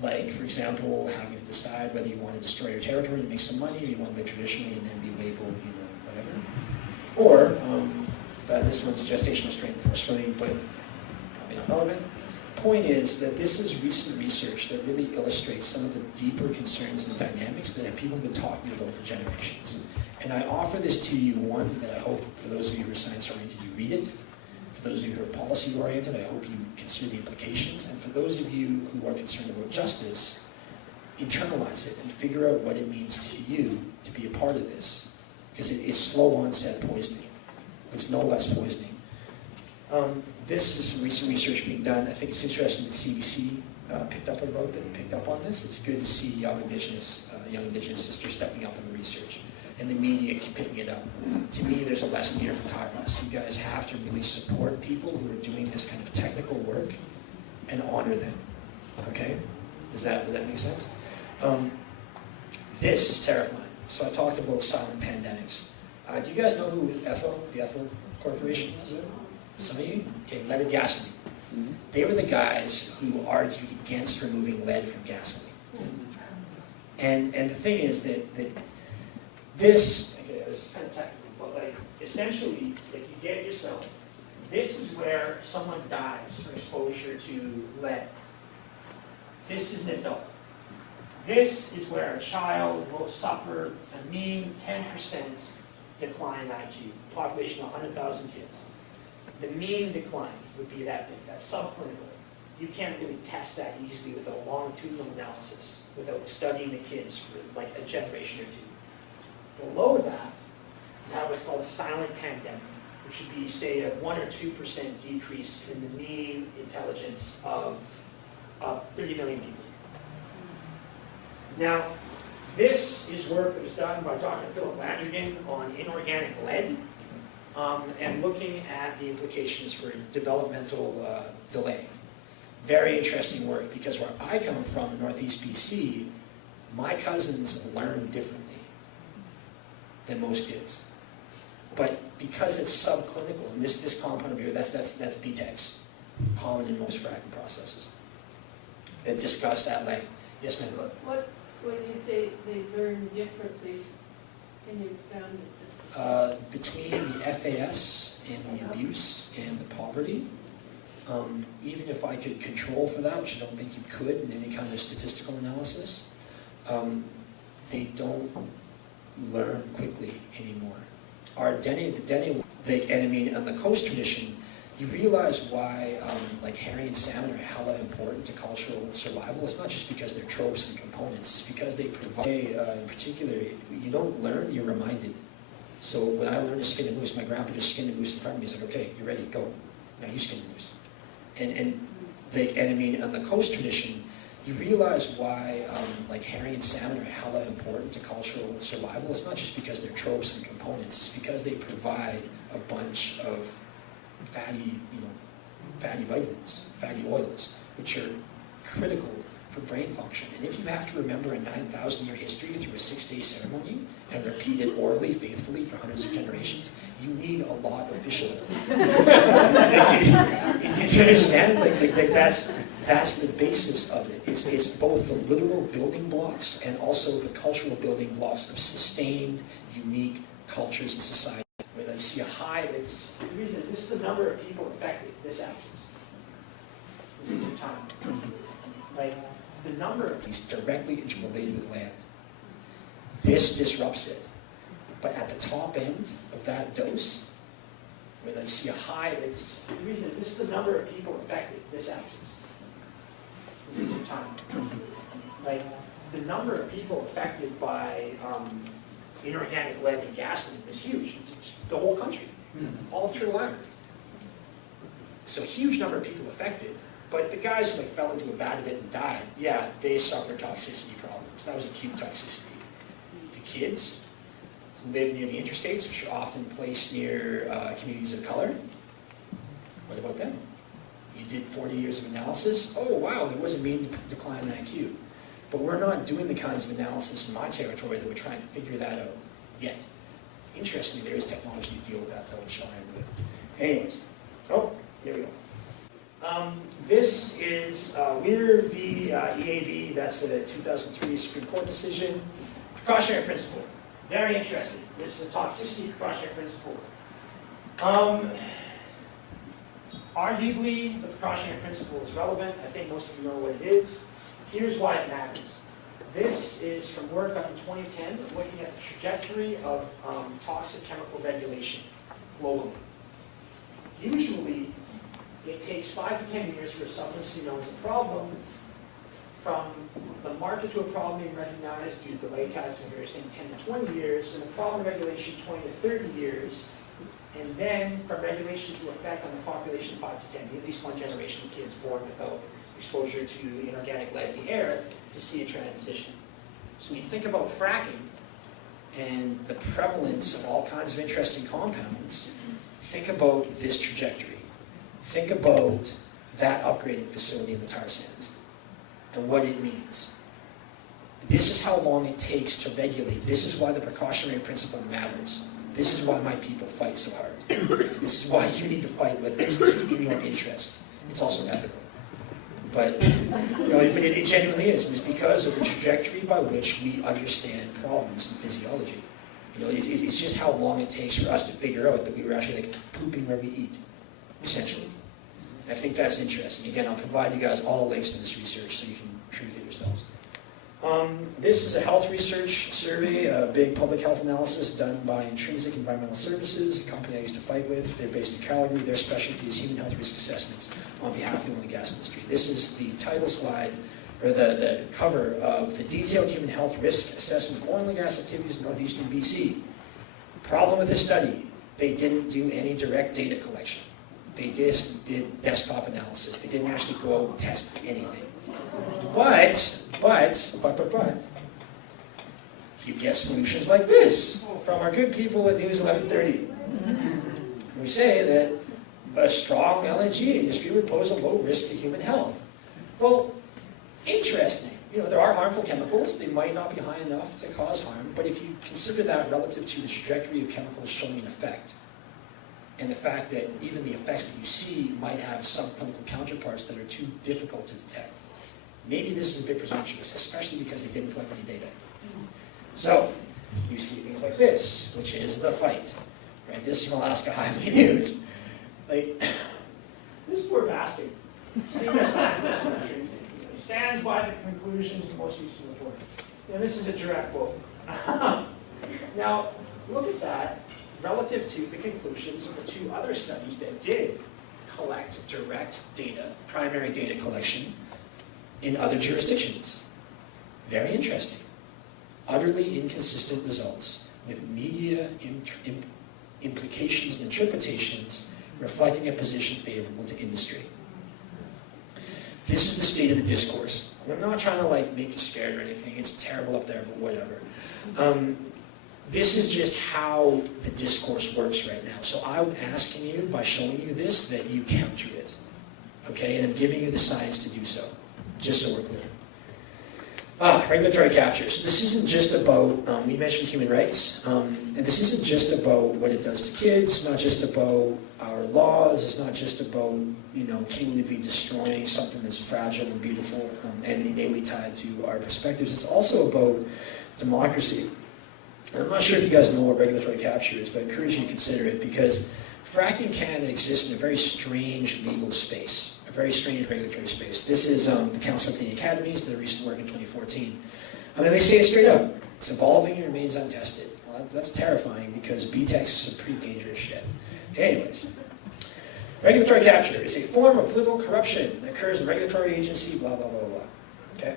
like, for example, having to decide whether you want to destroy your territory to make some money, or you want to live traditionally and then be labeled, whatever. Or, this one's gestational strain for swimming, but probably not relevant. Point is that this is recent research that really illustrates some of the deeper concerns and dynamics that people have been talking about for generations. And I offer this to you, one, that I hope for those of you who are science oriented, you read it. For those of you who are policy-oriented, I hope you consider the implications. And for those of you who are concerned about justice, internalize it and figure out what it means to you to be a part of this. Because it is slow onset poisoning. It's no less poisoning. This is some recent research being done. I think it's interesting that CBC picked up on this. It's good to see young Indigenous sisters stepping up in the research, and the media picking it up. To me, there's a lesson here for Tyrus. You guys have to really support people who are doing this kind of technical work and honor them. Okay? Does that make sense? This is terrifying. So I talked about silent pandemics. Do you guys know who the Ethel Corporation is? Some of you? Okay, leaded gasoline. Mm-hmm. They were the guys who argued against removing lead from gasoline. Mm-hmm. And the thing is that this, okay, this is kind of technical, but like essentially, if you get yourself, this is where someone dies from exposure to lead. This is an adult. This is where a child will suffer a mean 10% decline in IQ, population of 100,000 kids. The mean decline would be that big. That's subclinical. You can't really test that easily with a longitudinal analysis, without studying the kids for like a generation or two. Below that, that was called a silent pandemic, which would be, say, a 1 or 2% decrease in the mean intelligence of 30 million people. Now, this is work that was done by Dr. Philip Landrigan on inorganic lead and looking at the implications for developmental delay. Very interesting work, because where I come from in Northeast BC, my cousins learn differently than most kids. But because it's subclinical, and this compound over here, that's BTEX, common in most fracking processes. They discuss that length. Yes, ma'am? When you say they learn differently, can you expound it? Between the FAS and the abuse and the poverty, even if I could control for that, which I don't think you could in any kind of statistical analysis, they don't learn quickly anymore. On the coast tradition, you realize why like herring and salmon are hella important to cultural survival. It's not just because they're tropes and components, it's because they provide, in particular, you don't learn, you're reminded. So when I learned to skin a moose, my grandpa just skinned a moose in front of me. He's like, okay, you're ready, go. Now you skin a moose. On the coast tradition, you realize why like herring and salmon are hella important to cultural survival. It's not just because they're tropes and components, it's because they provide a bunch of fatty vitamins, fatty oils, which are critical for brain function. And if you have to remember a 9,000-year history through a 6-day ceremony and repeat it orally, faithfully for hundreds of generations, you need a lot of fish oil. Do you understand? Like that's the basis of it. It's both the literal building blocks and also the cultural building blocks of sustained, unique cultures and society. Where you see a high, the reason is this is the number of people affected, this axis. This is your time. Like, the number of these directly interrelated with land. This disrupts it. But at the top end of that dose, where you see a high, the reason is this is the number of people affected, this axis. This is your time. Like, the number of people affected by inorganic lead and gasoline is huge. It's the whole country, all of Turtle Island. So a huge number of people affected, but the guys who fell into a vat of it and died, yeah, they suffered toxicity problems. That was acute toxicity. The kids who live near the interstates, which are often placed near communities of color, what about them? You did 40 years of analysis. Oh, wow, there was a mean decline in IQ. But we're not doing the kinds of analysis in my territory that we're trying to figure that out yet. Interestingly, there is technology to deal with that, though, which I'll end with. Anyways, here we go. This is Weir v. EAB. That's the 2003 Supreme Court decision. Precautionary principle. Very interesting. This is a toxicity precautionary principle. Arguably, the precautionary principle is relevant. I think most of you know what it is. Here's why it matters. This is from work up in 2010, looking at the trajectory of toxic chemical regulation globally. usually it takes 5 to 10 years for a substance to be known as a problem, from the market to a problem being recognized due to delay tests and various things, 10 to 20 years, and the problem regulation 20 to 30 years, and then from regulation to effect on the population 5 to 10, at least one generation of kids born without exposure to inorganic lead in the air to see a transition. So when you think about fracking and the prevalence of all kinds of interesting compounds, think about this trajectory. Think about that upgrading facility in the tar sands and what it means. This is how long it takes to regulate. This is why the precautionary principle matters. This is why my people fight so hard. This is why you need to fight with us. It's in your interest. It's also ethical. But, but it genuinely is. And it's because of the trajectory by which we understand problems in physiology. It's just how long it takes for us to figure out that we were actually like pooping where we eat, essentially. I think that's interesting. Again, I'll provide you guys all the links to this research so you can truth it yourselves. This is a health research survey, a big public health analysis done by Intrinsic Environmental Services, a company I used to fight with. They're based in Calgary. Their specialty is human health risk assessments on behalf of the oil and gas industry. This is the title slide, or the cover of the detailed human health risk assessment of oil and gas activities in northeastern BC. Problem with this study, they didn't do any direct data collection. They just did desktop analysis. They didn't actually go out and test anything. But, you get solutions like this from our good people at News 1130. We say that a strong LNG industry would pose a low risk to human health. Well, interesting. There are harmful chemicals. They might not be high enough to cause harm, but if you consider that relative to the trajectory of chemicals showing an effect, and the fact that even the effects that you see might have some clinical counterparts that are too difficult to detect, maybe this is a bit presumptuous, especially because they didn't collect any data. So, you see things like this, which is the fight. Right? This is from Alaska Highway News. Like, this poor bastard, senior scientist from Intrinsic, he stands by the conclusions of the most recent report. And this is a direct quote. Now, look at that relative to the conclusions of the 2 other studies that did collect direct data, primary data collection, in other jurisdictions. Very interesting. Utterly inconsistent results with media implications and interpretations reflecting a position favorable to industry. This is the state of the discourse. I'm not trying to make you scared or anything. It's terrible up there, but whatever. This is just how the discourse works right now. So I'm asking you, by showing you this, that you counter it. Okay? And I'm giving you the science to do so. Just so we're clear. Regulatory capture. So this isn't just about, we mentioned human rights, and this isn't just about what it does to kids, it's not just about our laws, it's not just about, cumulatively destroying something that's fragile and beautiful and innately tied to our perspectives. It's also about democracy. And I'm not sure if you guys know what regulatory capture is, but I encourage you to consider it, because fracking in Canada exists in a very strange legal space. A very strange regulatory space. This is the Council of Canadian Academies, their recent work in 2014. I mean, they say it straight up. It's evolving and remains untested. Well, that's terrifying because BTEX is some pretty dangerous shit. Anyways, regulatory capture is a form of political corruption that occurs in a regulatory agency, blah, blah, blah, blah. Okay?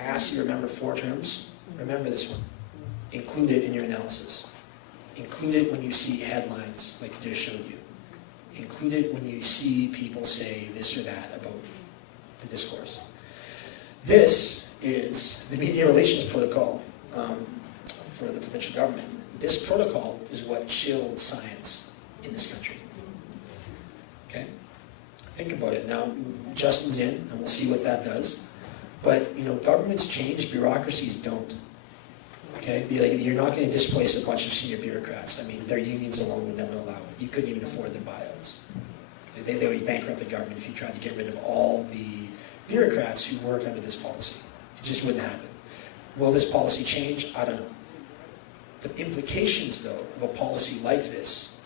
I asked you to remember 4 terms. Remember this one. Include it in your analysis. Include it when you see headlines like I just showed you. Include it when you see people say this or that about the discourse. This is the Media Relations Protocol for the provincial government. This protocol is what chilled science in this country. Okay? Think about it. Now, Justin's in, and we'll see what that does. But, governments change, bureaucracies don't. Okay? You're not going to displace a bunch of senior bureaucrats. I mean, their unions alone would never allow it. You couldn't even afford their buyouts. They would bankrupt the government if you tried to get rid of all the bureaucrats who work under this policy. It just wouldn't happen. Will this policy change? I don't know. The implications, though, of a policy like this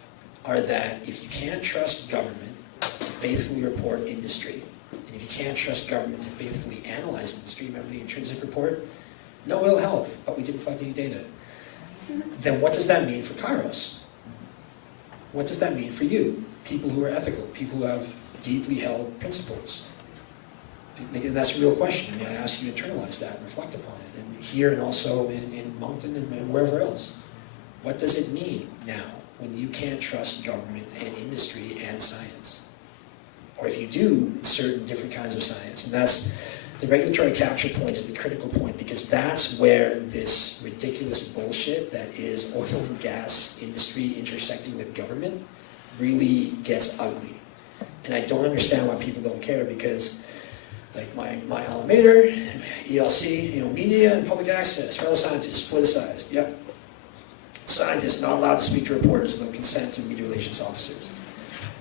are that if you can't trust government to faithfully report industry, and if you can't trust government to faithfully analyze industry, remember the intrinsic report? No ill health, but we didn't collect any data. Then what does that mean for Kairos? What does that mean for you? people who are ethical, people who have deeply held principles. And that's a real question. I mean, I ask you to internalize that and reflect upon it. And here and also in Moncton and wherever else. What does it mean now when you can't trust government and industry and science? Or if you do, certain different kinds of science. And that's the regulatory capture point is the critical point, because that's where this ridiculous bullshit that is oil and gas industry intersecting with government really gets ugly. And I don't understand why people don't care, because like my alma mater, ELC, media and public access, fellow scientists, politicized, yep. Scientists not allowed to speak to reporters without consent of media relations officers.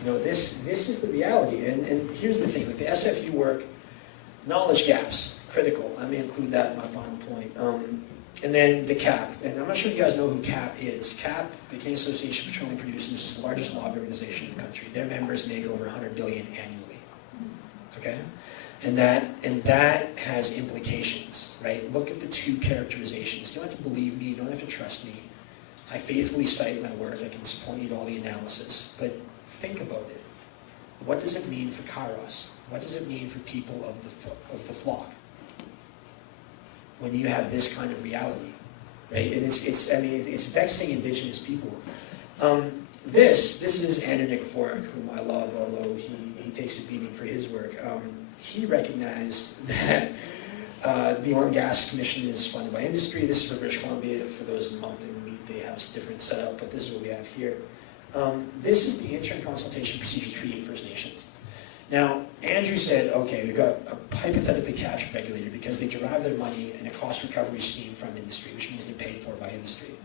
This is the reality. And here's the thing, like the SFU work, knowledge gaps, critical. I may include that in my final point. And then the CAP. And I'm not sure you guys know who CAP is. CAP, the Canadian Association of Petroleum Producers, is the largest lobby organization in the country. Their members make over $100 billion annually. Okay? And that has implications, right? Look at the two characterizations. You don't have to believe me. You don't have to trust me. I faithfully cite my work. I can point you to all the analysis. But think about it. What does it mean for Kairos? What does it mean for people of the flock when you have this kind of reality, right? And it's vexing Indigenous people. This is Andrew Nikiforuk, whom I love, although he takes a beating for his work. He recognized that the Oil and Gas Commission is funded by industry. This is for British Columbia. For those in Moncton, they have a different setup, but this is what we have here. This is the Intern Consultation Procedure Treaty of First Nations. Now, Andrew said, okay, we've got a hypothetically captured regulator because they derive their money in a cost recovery scheme from industry, which means they're paid for by industry.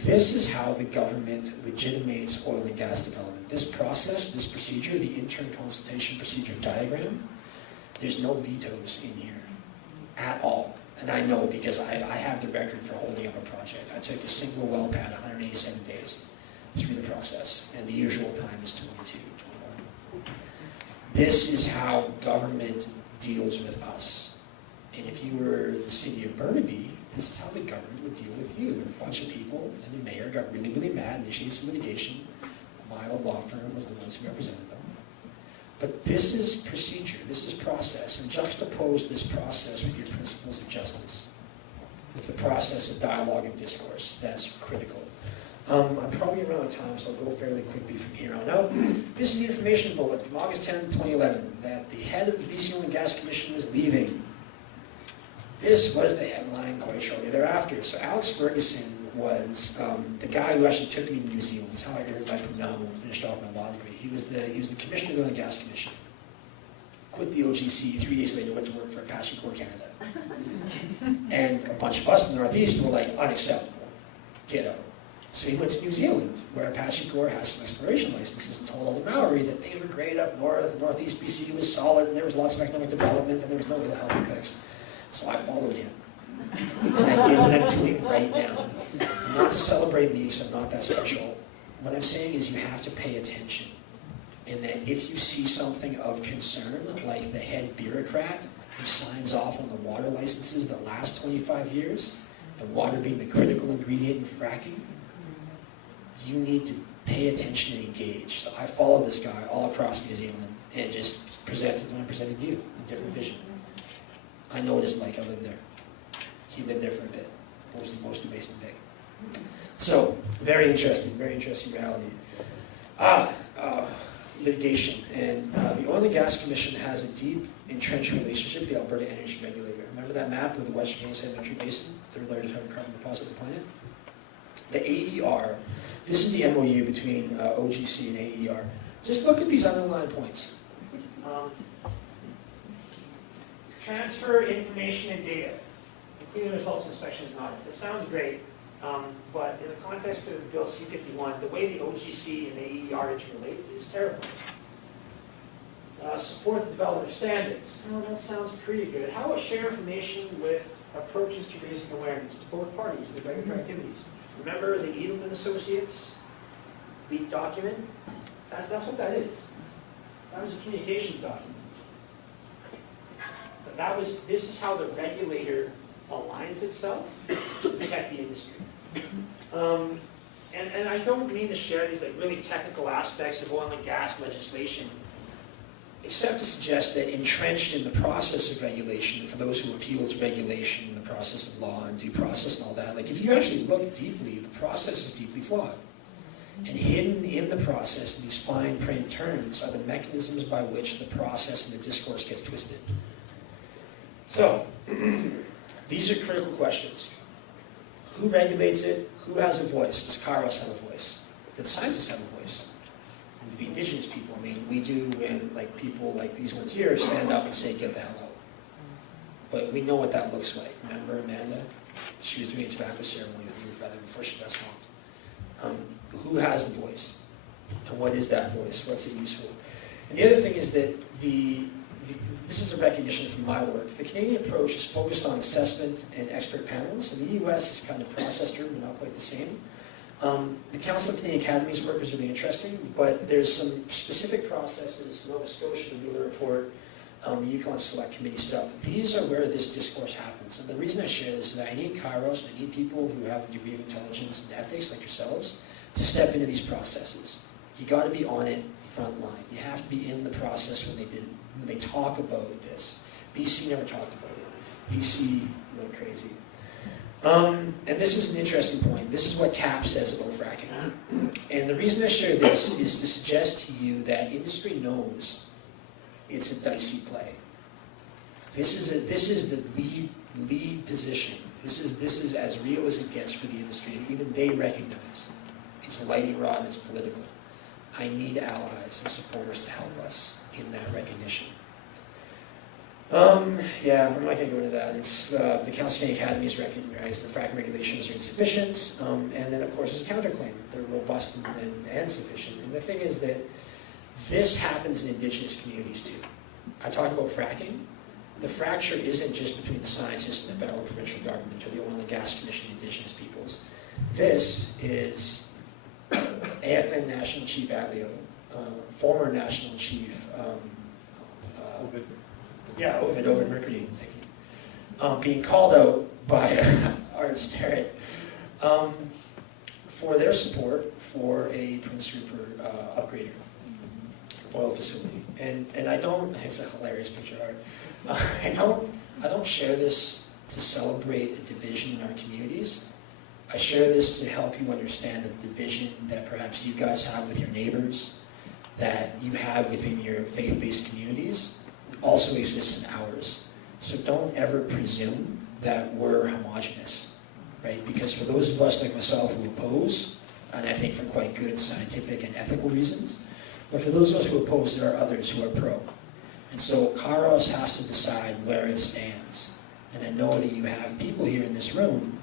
This is how the government legitimates oil and gas development. This process, this procedure, the Intern Consultation Procedure diagram, there's no vetoes in here at all. And I know because I have the record for holding up a project. I took a single well pad 187 days through the process, and the usual time is 22, 21. This is how government deals with us. And if you were the city of Burnaby, this is how the government would deal with you. And a bunch of people and the mayor got really, really mad, initiated some litigation. My old law firm was the ones who represented them. But this is procedure, this is process, and juxtapose this process with your principles of justice, with the process of dialogue and discourse. That's critical. I'm probably around time, so I'll go fairly quickly from here on out. This is the information bullet from August 10, 2011, that the head of the BC Oil and Gas Commission was leaving. This was the headline quite shortly thereafter. So Alex Ferguson was the guy who actually took me to New Zealand. That's how I earned my Punamo and finished off my law degree. He was the commissioner of the Oil and Gas Commission. Quit the OGC, 3 days later went to work for Apache Corps Canada. And a bunch of us in the Northeast were like, unacceptable, get out. So he went to New Zealand, where Apache Corps has some exploration licenses, and told all the Maori that things were great up north, Northeast BC was solid, and there was lots of economic development, and there was no ill health effects. So I followed him. And I did what I'm doing right now. Not to celebrate me, because I'm not that special. What I'm saying is you have to pay attention. And that if you see something of concern, like the head bureaucrat who signs off on the water licenses that last 25 years, and water being the critical ingredient in fracking, you need to pay attention and engage. So I followed this guy all across New Zealand and just presented when I presented you a different vision. I know what it's like. I lived there. He lived there for a bit. Most amazing thing. So, very interesting reality. Litigation. And the Oil and Gas Commission has a deep, entrenched relationship with the Alberta Energy Regulator. Remember that map of the Western Canadian Sedimentary Basin, third largest hydrocarbon deposit on the planet? The AER, this is the MOU between OGC and AER. Just look at these underlying points. Transfer information and data, including results of inspections and audits. That sounds great, but in the context of Bill C-51, the way the OGC and the AER interrelate is terrible. Support the development of standards. Oh, that sounds pretty good. How about share information with approaches to raising awareness to both parties in the regulatory activities? Remember the Edelman Associates leaked document? That's what that is. That was a communications document. But this is how the regulator aligns itself to protect the industry. And I don't mean to share these like really technical aspects of oil and gas legislation, except to suggest that entrenched in the process of regulation, for those who appeal to regulation, the process of law and due process and all that, like if you actually look deeply, the process is deeply flawed. And hidden in the process, these fine print terms, are the mechanisms by which the process and the discourse gets twisted. So, these are critical questions. Who regulates it? Who has a voice? Does Kairos have a voice? Do the scientists have a voice? Do the indigenous people? I mean, we do when like people like these ones here stand up and say, get the hell out. But we know what that looks like. Remember Amanda? She was doing a tobacco ceremony with you feather before she got swamped. Who has the voice? And what is that voice? What's it useful? And the other thing is that this is a recognition from my work. The Canadian approach is focused on assessment and expert panels. In the US, it's kind of process-driven, but not quite the same. The Council of Canadian Academies work is really interesting, but there's some specific processes, Nova Scotia, the Wheeler Report, the Yukon Select Committee stuff. These are where this discourse happens. And the reason I share this is that I need Kairos, I need people who have a degree of intelligence and ethics like yourselves to step into these processes. You got to be on it front line. You have to be in the process when they talk about this. BC never talked about it. BC went crazy. And this is an interesting point. This is what CAP says about fracking. And the reason I share this is to suggest to you that industry knows it's a dicey play. This is the lead position. This is as real as it gets for the industry, and even they recognize it's a lightning rod and it's political. I need allies and supporters to help us in that recognition. Yeah, I'm not going to go into that. It's the Council of Canadian Academies recognize the fracking regulations are insufficient, and then of course there's a counterclaim. They're robust and sufficient. And the thing is that this happens in Indigenous communities too. I talk about fracking. The fracture isn't just between the scientists and the federal provincial government or the Oil and Gas Commission of Indigenous peoples. This is AFN National Chief Aglio, former National Chief Ovid Mercury, being called out by Art Sterrett for their support for a Prince Rupert upgrader oil facility. And I don't, it's a hilarious picture, Art. I don't share this to celebrate a division in our communities. I share this to help you understand that the division that perhaps you guys have with your neighbors, that you have within your faith-based communities, also exists in ours. So don't ever presume that we're homogenous, right? Because for those of us like myself who oppose, and I think for quite good scientific and ethical reasons, but for those of us who oppose, there are others who are pro. And so Kairos has to decide where it stands. And I know that you have people here in this room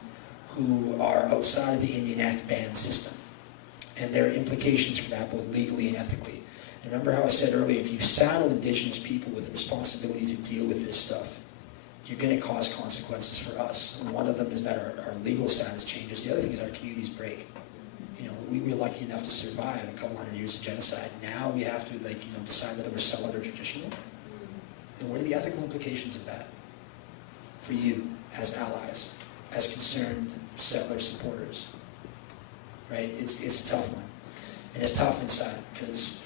who are outside of the Indian Act ban system. And there are implications for that both legally and ethically. And remember how I said earlier, if you saddle Indigenous people with the responsibility to deal with this stuff, you're going to cause consequences for us. And one of them is that our legal status changes. The other thing is our communities break. You know, we were lucky enough to survive a couple hundred years of genocide. Now we have to, decide whether we're celibate or traditional. And what are the ethical implications of that for you as allies, as concerned settler supporters? Right? It's a tough one. And it's tough inside because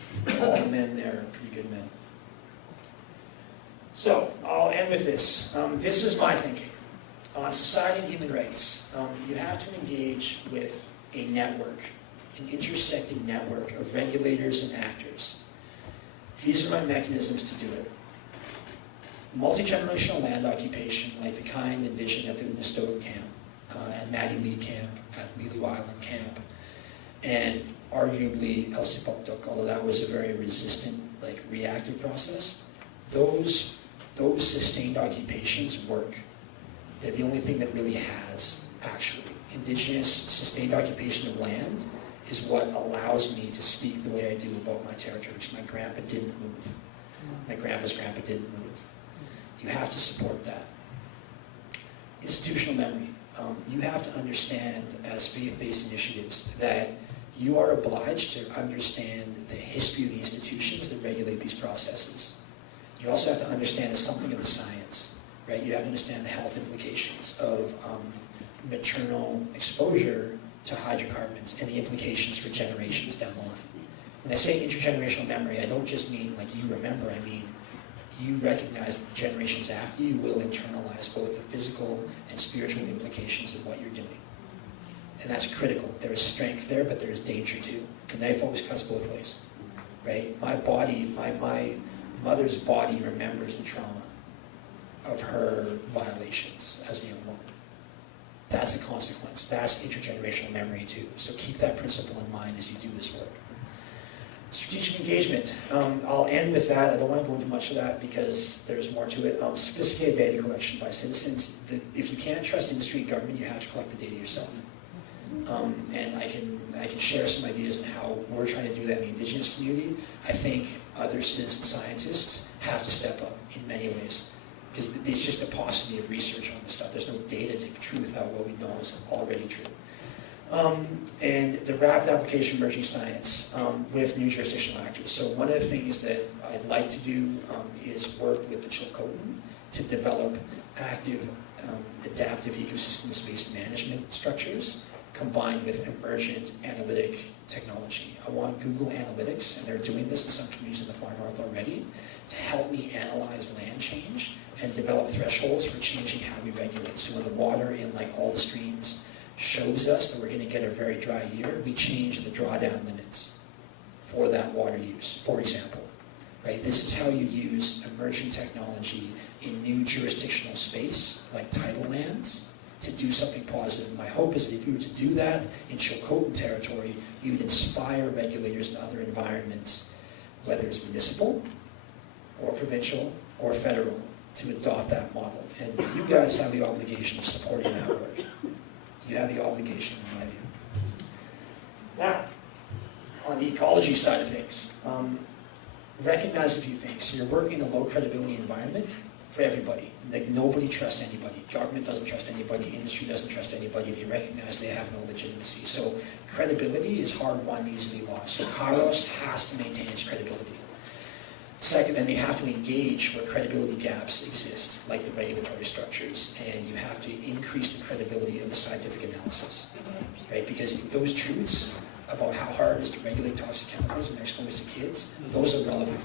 all the men there are pretty good men. So, I'll end with this. This is my thinking. On society and human rights, you have to engage with a network, an intersecting network of regulators and actors. These are my mechanisms to do it. Multi-generational land occupation, like the kind envisioned at the Unistoga camp, at Maddie Lee camp, at Lilu Island camp, and arguably El Sipoktok, although that was a very resistant, reactive process. Those sustained occupations work. They're the only thing that really has, actually. Indigenous sustained occupation of land is what allows me to speak the way I do about my territories. My grandpa didn't move. My grandpa's grandpa didn't move. You have to support that. Institutional memory. You have to understand, as faith-based initiatives, that you are obliged to understand the history of the institutions that regulate these processes. You also have to understand something of the science, right? You have to understand the health implications of maternal exposure to hydrocarbons and the implications for generations down the line. When I say intergenerational memory, I don't just mean like you remember, I mean you recognize that the generations after you will internalize both the physical and spiritual implications of what you're doing. And that's critical. There is strength there, but there is danger too. The knife always cuts both ways, right? My body, my mother's body remembers the trauma of her violations as a young woman. That's a consequence. That's intergenerational memory too. So keep that principle in mind as you do this work. Strategic engagement. I'll end with that. I don't want to go into much of that because there's more to it. Sophisticated data collection by citizens. If you can't trust industry and government, you have to collect the data yourself. And I can share some ideas on how we're trying to do that in the indigenous community. I think other citizen scientists have to step up in many ways because there's just a paucity of research on this stuff. There's no data to truth out what we know is already true. And the rapid application of emerging science with new jurisdictional actors. So one of the things that I'd like to do is work with the Chilcotin to develop active, adaptive ecosystems-based management structures combined with emergent analytic technology. I want Google Analytics, and they're doing this in some communities in the far north already, to help me analyze land change and develop thresholds for changing how we regulate. So when the water in like all the streams shows us that we're going to get a very dry year, we change the drawdown limits for that water use, for example. Right? This is how you use emerging technology in new jurisdictional space, like tidal lands, to do something positive. My hope is that if you were to do that in Chilcotin territory, you would inspire regulators in other environments, whether it's municipal or provincial or federal, to adopt that model. And you guys have the obligation of supporting that work. You have the obligation, in my view. Now, on the ecology side of things, recognize a few things. So you're working in a low credibility environment for everybody. Like nobody trusts anybody. Government doesn't trust anybody. Industry doesn't trust anybody. They recognize they have no legitimacy. So credibility is hard won, easily lost. So Kairos has to maintain its credibility. Second, then you have to engage where credibility gaps exist, like the regulatory structures, and you have to increase the credibility of the scientific analysis, right? Because those truths about how hard it is to regulate toxic chemicals and they're exposed to kids, those are relevant.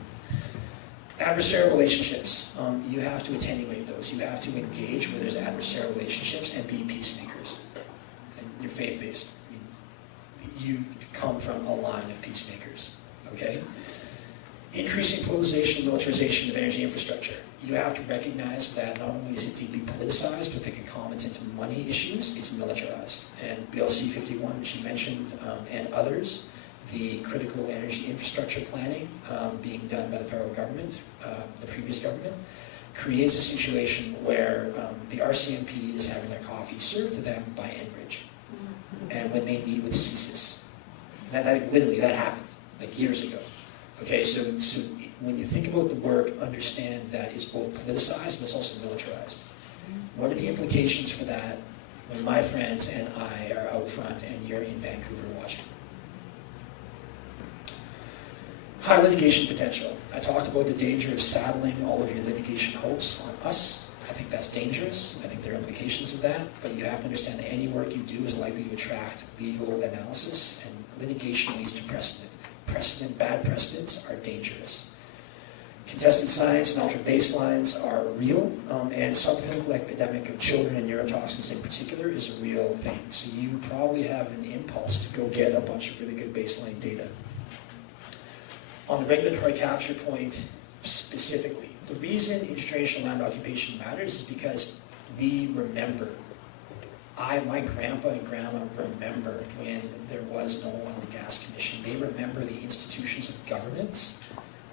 Adversarial relationships, you have to attenuate those. You have to engage where there's adversarial relationships and be peacemakers. And you're faith-based. I mean, you come from a line of peacemakers, okay? Increasing politicization and militarization of energy infrastructure. You have to recognize that not only is it deeply politicized, but the concomitant into money issues, it's militarized. And BLC 51, which you mentioned, and others, the critical energy infrastructure planning being done by the federal government, the previous government, creates a situation where the RCMP is having their coffee served to them by Enbridge. And when they meet with CSIS. Literally, that happened, like years ago. Okay, so when you think about the work, understand that it's both politicized, but it's also militarized. What are the implications for that when my friends and I are out front and you're in Vancouver watching? High litigation potential. I talked about the danger of saddling all of your litigation hopes on us. I think that's dangerous. I think there are implications of that, but you have to understand that any work you do is likely to attract legal analysis, and litigation leads to precedent. Bad precedents are dangerous. Contested science and altered baselines are real, and subclinical epidemic of children and neurotoxins in particular is a real thing. So you probably have an impulse to go get a bunch of really good baseline data. On the regulatory capture point specifically, the reason intergenerational land occupation matters is because we remember. My grandpa and grandma remember when there was no oil and gas commission. They remember the institutions of governments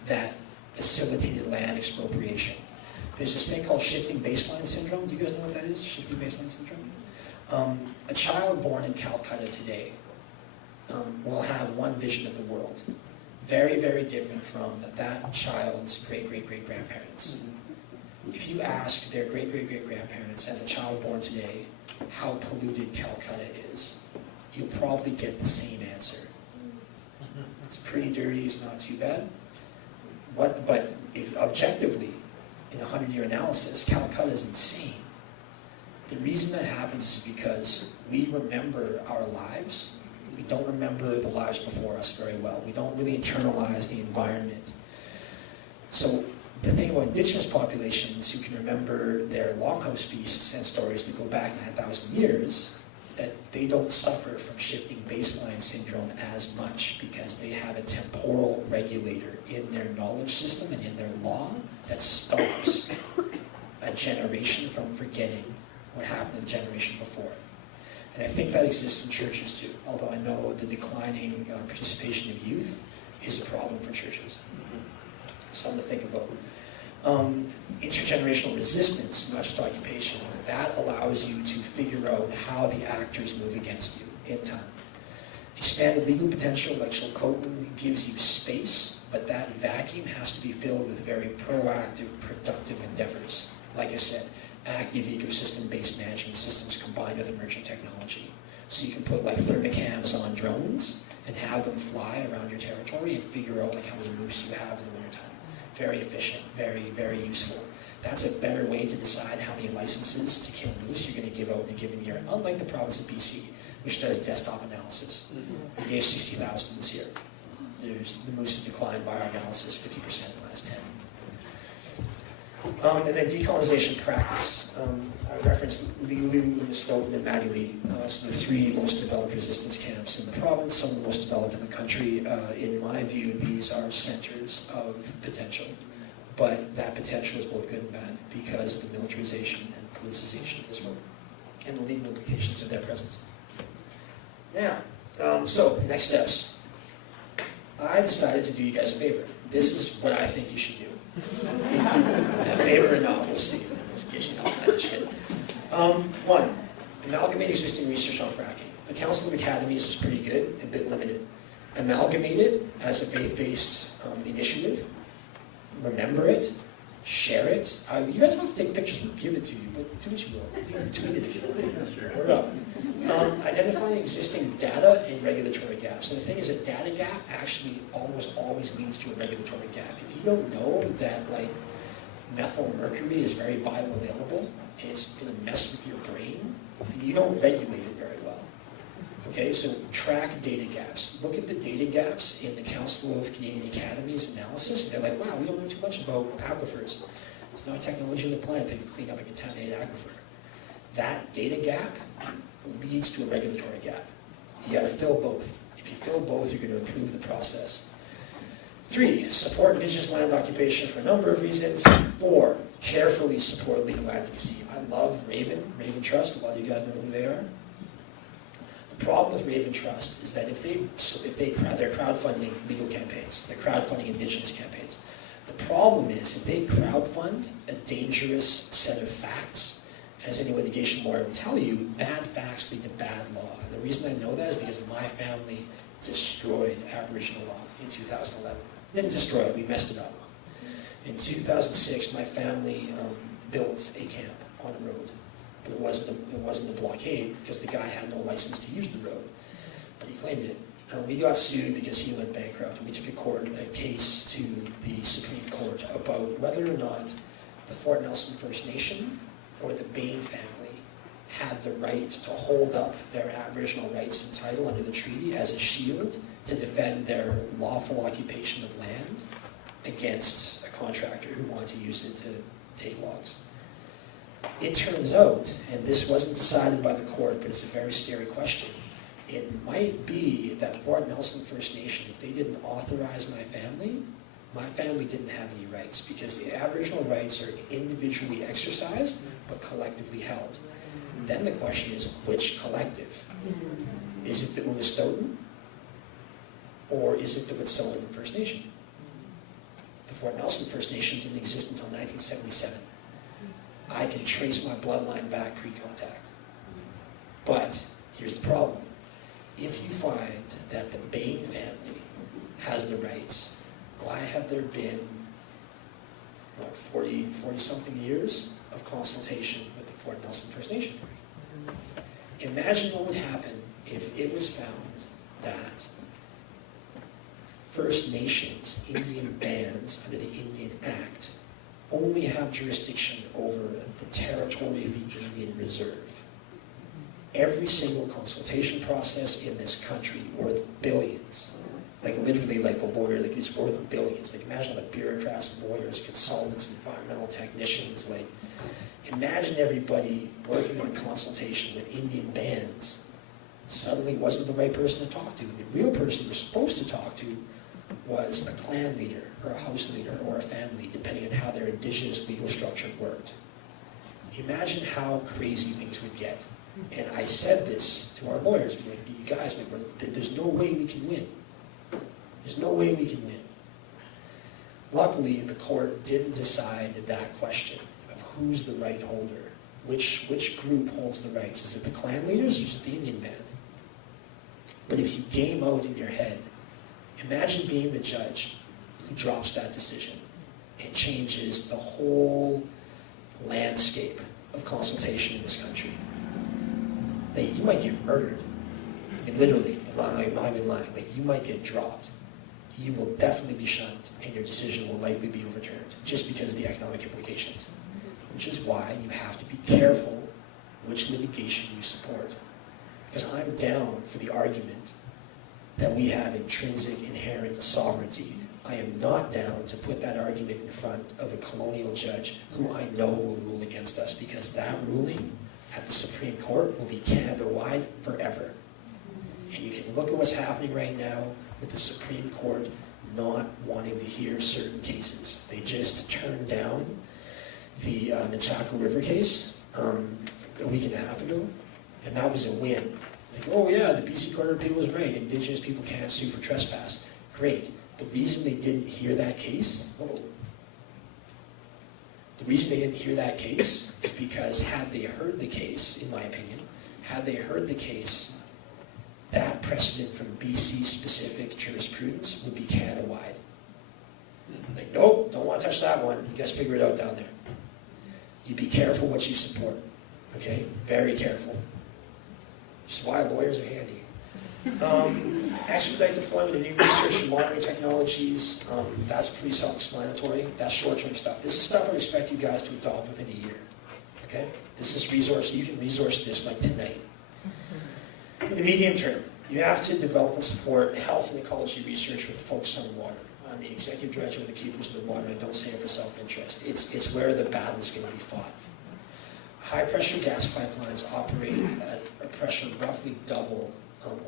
that facilitated land expropriation. There's this thing called shifting baseline syndrome. Do you guys know what that is, shifting baseline syndrome? A child born in Calcutta today will have one vision of the world. Very, very different from that child's great-great-great-grandparents. If you ask their great-great-great-grandparents and the child born today how polluted Calcutta is, you'll probably get the same answer. It's pretty dirty, it's not too bad. But if objectively, in a 100-year analysis, Calcutta is insane. The reason that happens is because we remember our lives. We don't remember the lives before us very well. We don't really internalize the environment. So the thing about indigenous populations who can remember their longhouse feasts and stories that go back 9,000 years, that they don't suffer from shifting baseline syndrome as much because they have a temporal regulator in their knowledge system and in their law that stops a generation from forgetting what happened to the generation before. And I think that exists in churches too, although I know the declining participation of youth is a problem for churches. Something to think about. Intergenerational resistance, not just occupation, that allows you to figure out how the actors move against you in time. Expanded legal potential, like Chilcotin, gives you space, but that vacuum has to be filled with very proactive, productive endeavors. Like I said, active ecosystem-based management systems combined with emerging technology. So you can put like thermocams on drones and have them fly around your territory and figure out like how many moose you have in the wintertime. Very efficient, very, very useful. That's a better way to decide how many licenses to kill moose you're going to give out in a given year, unlike the province of BC, which does desktop analysis. They gave 60,000 this year. The moose have declined by our analysis 50% in the last 10. And then decolonization practice. I referenced Lee Lu, Muskoka, and Matty Lee. So the three most developed resistance camps in the province, some of the most developed in the country. In my view, these are centers of potential. But that potential is both good and bad because of the militarization and politicization of this work and the legal implications of their presence. Now, so next steps. I decided to do you guys a favor. This is what I think you should do. A favor or not, we'll see. In case you know all kinds of shit. One, amalgamate existing research on fracking. The Council of Academies is pretty good, a bit limited. Amalgamate it as a faith-based initiative. Remember it. Share it. You guys don't have to take pictures, we'll give it to you, but do what you will. Tweet it if you want. Word up. Identifying existing data and regulatory gaps. And the thing is, a data gap actually almost always leads to a regulatory gap. If you don't know that like methyl mercury is very bioavailable and it's going to mess with your brain, you don't regulate it very well. Okay, so track data gaps. Look at the data gaps in the Council of Canadian Academies analysis. And they're like, wow, we don't know too much about aquifers. There's not technology on the planet that can clean up a contaminated aquifer. That data gap leads to a regulatory gap. You got to fill both. If you fill both, you're going to improve the process. 3, support Indigenous land occupation for a number of reasons. 4, carefully support legal advocacy. I love Raven Trust. A lot of you guys know who they are. The problem with Raven Trust is that if they're crowdfunding legal campaigns, they're crowdfunding Indigenous campaigns. The problem is if they crowdfund a dangerous set of facts, as any litigation lawyer will tell you, bad facts lead to bad law. And the reason I know that is because my family destroyed Aboriginal law in 2011. Didn't destroy it, we messed it up. In 2006, my family built a camp on a road. But it wasn't a blockade because the guy had no license to use the road. But he claimed it. We got sued because he went bankrupt. We took a case to the Supreme Court about whether or not the Fort Nelson First Nation or the Behn family had the right to hold up their Aboriginal rights and title under the treaty as a shield to defend their lawful occupation of land against a contractor who wanted to use it to take logs. It turns out, and this wasn't decided by the court, but it's a very scary question, it might be that Fort Nelson First Nation, if they didn't authorize my family didn't have any rights because the Aboriginal rights are individually exercised but collectively held. Then the question is, which collective? Is it the Unistoten or is it the Wet'suwet'en First Nation? The Fort Nelson First Nation didn't exist until 1977. I can trace my bloodline back pre-contact. But here's the problem. If you find that the Behn family has the rights, why have there been 40-something years of consultation with the Fort Nelson First Nation? Imagine what would happen if it was found that First Nations, Indian bands under the Indian Act, only have jurisdiction over the territory of the Indian Reserve. Every single consultation process in this country worth billions. Like literally, like the lawyer, like it's worth billions. Like imagine all the bureaucrats, lawyers, consultants, environmental technicians. Like imagine everybody working on consultation with Indian bands suddenly wasn't the right person to talk to. The real person you were supposed to talk to was a clan leader or a house leader or a family, depending on how their indigenous legal structure worked. Imagine how crazy things would get. And I said this to our lawyers, like, you guys, like, there's no way we can win. There's no way we can win. Luckily, the court didn't decide that question of who's the right holder. Which group holds the rights? Is it the clan leaders or is it the Indian band? But if you game out in your head, imagine being the judge who drops that decision and changes the whole landscape of consultation in this country. Like, you might get murdered. I mean, literally, I'm not even lying. Like, you might get dropped. You will definitely be shunned, and your decision will likely be overturned, just because of the economic implications. Which is why you have to be careful which litigation you support. Because I'm down for the argument that we have intrinsic, inherent sovereignty. I am not down to put that argument in front of a colonial judge who I know will rule against us, because that ruling at the Supreme Court will be Canada-wide forever. And you can look at what's happening right now with the Supreme Court not wanting to hear certain cases. They just turned down the Chaco River case a week and a half ago, and that was a win. Like, oh yeah, the BC Court of Appeal was right. Indigenous people can't sue for trespass. Great. The reason they didn't hear that case, is because had they heard the case, in my opinion, had they heard the case, that precedent from BC-specific jurisprudence would be Canada-wide. Like, nope, don't want to touch that one. You guys figure it out down there. You be careful what you support, okay? Very careful. Which is why lawyers are handy. Expedite deployment of new research and monitoring technologies. That's pretty self-explanatory. That's short-term stuff. This is stuff I expect you guys to adopt within a year. Okay? This is resource. You can resource this like tonight. In the medium term, you have to develop and support health and ecology research with a focus on water. I'm the executive director of the Keepers of the Water. I don't say it for self-interest. It's where the battle's going to be fought. High-pressure gas pipelines operate at a pressure roughly double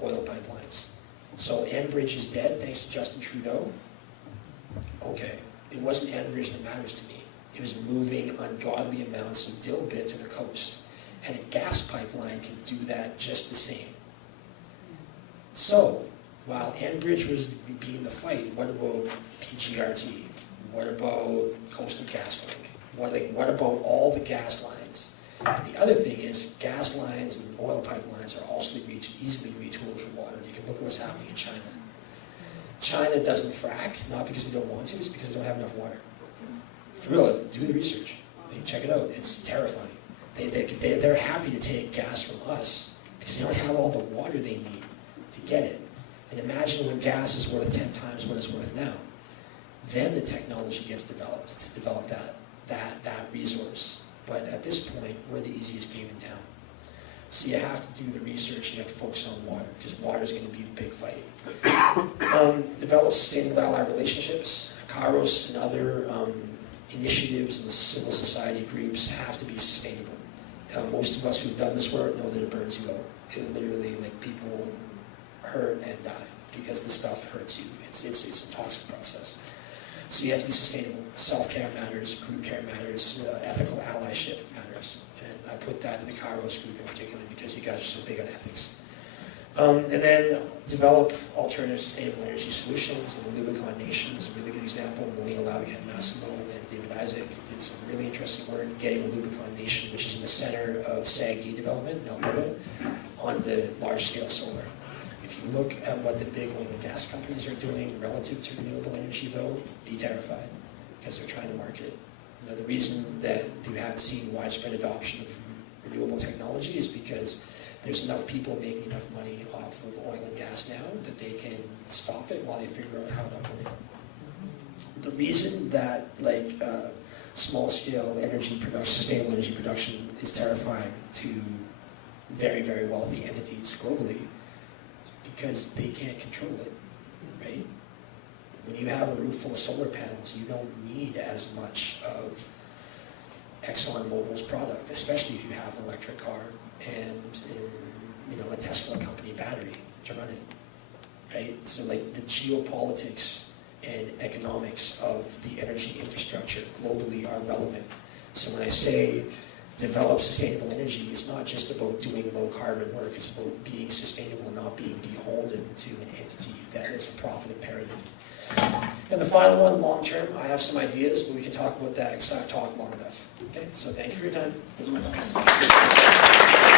oil pipelines. So Enbridge is dead thanks to Justin Trudeau. Okay, it wasn't Enbridge that matters to me. It was moving ungodly amounts of dilbit to the coast. And a gas pipeline can do that just the same. So, while Enbridge was being the fight, what about PGRT? What about Coastal GasLink? What about all the gas lines? And the other thing is, gas lines and oil pipelines are also easily retooled for water. You can look at what's happening in China. China doesn't frack, not because they don't want to, it's because they don't have enough water. For real, do the research. Check it out. It's terrifying. They're happy to take gas from us because they don't have all the water they need to get it. And imagine when gas is worth 10 times what it's worth now. Then the technology gets developed to develop that resource. But at this point, we're the easiest game in town. So you have to do the research, you have to focus on water, because water is going to be the big fight. Develop sustainable ally relationships. Kairos and other initiatives and civil society groups have to be sustainable. Most of us who've done this work know that it burns you out. It literally, like, people hurt and die because the stuff hurts you. It's a toxic process. So you have to be sustainable. Self-care matters, group care matters, ethical allyship matters. And I put that to the Kairos group in particular because you guys are so big on ethics. And then develop alternative sustainable energy solutions. And the Lubicon Nation is a really good example. Melina Lavican Massimo and David Isaac did some really interesting work getting the Lubicon Nation, which is in the center of SAGD development in Alberta, on the large-scale solar. If you look at what the big oil and gas companies are doing relative to renewable energy, though, be terrified, because they're trying to market it. You know, the reason that you haven't seen widespread adoption of renewable technology is because there's enough people making enough money off of oil and gas now that they can stop it while they figure out how to own it. The reason that, small-scale energy production, sustainable energy production is terrifying to very, very wealthy entities globally because they can't control it, right? When you have a roof full of solar panels, you don't need as much of ExxonMobil's product, especially if you have an electric car and a Tesla company battery to run it, right? So like the geopolitics and economics of the energy infrastructure globally are relevant. So when I say develop sustainable energy, it's not just about doing low carbon work, it's about being sustainable, not being beholden to an entity that is a profit imperative. And the final one, long term, I have some ideas, but we can talk about that because I've talked long enough. Okay, so thank you for your time. Those are my thoughts.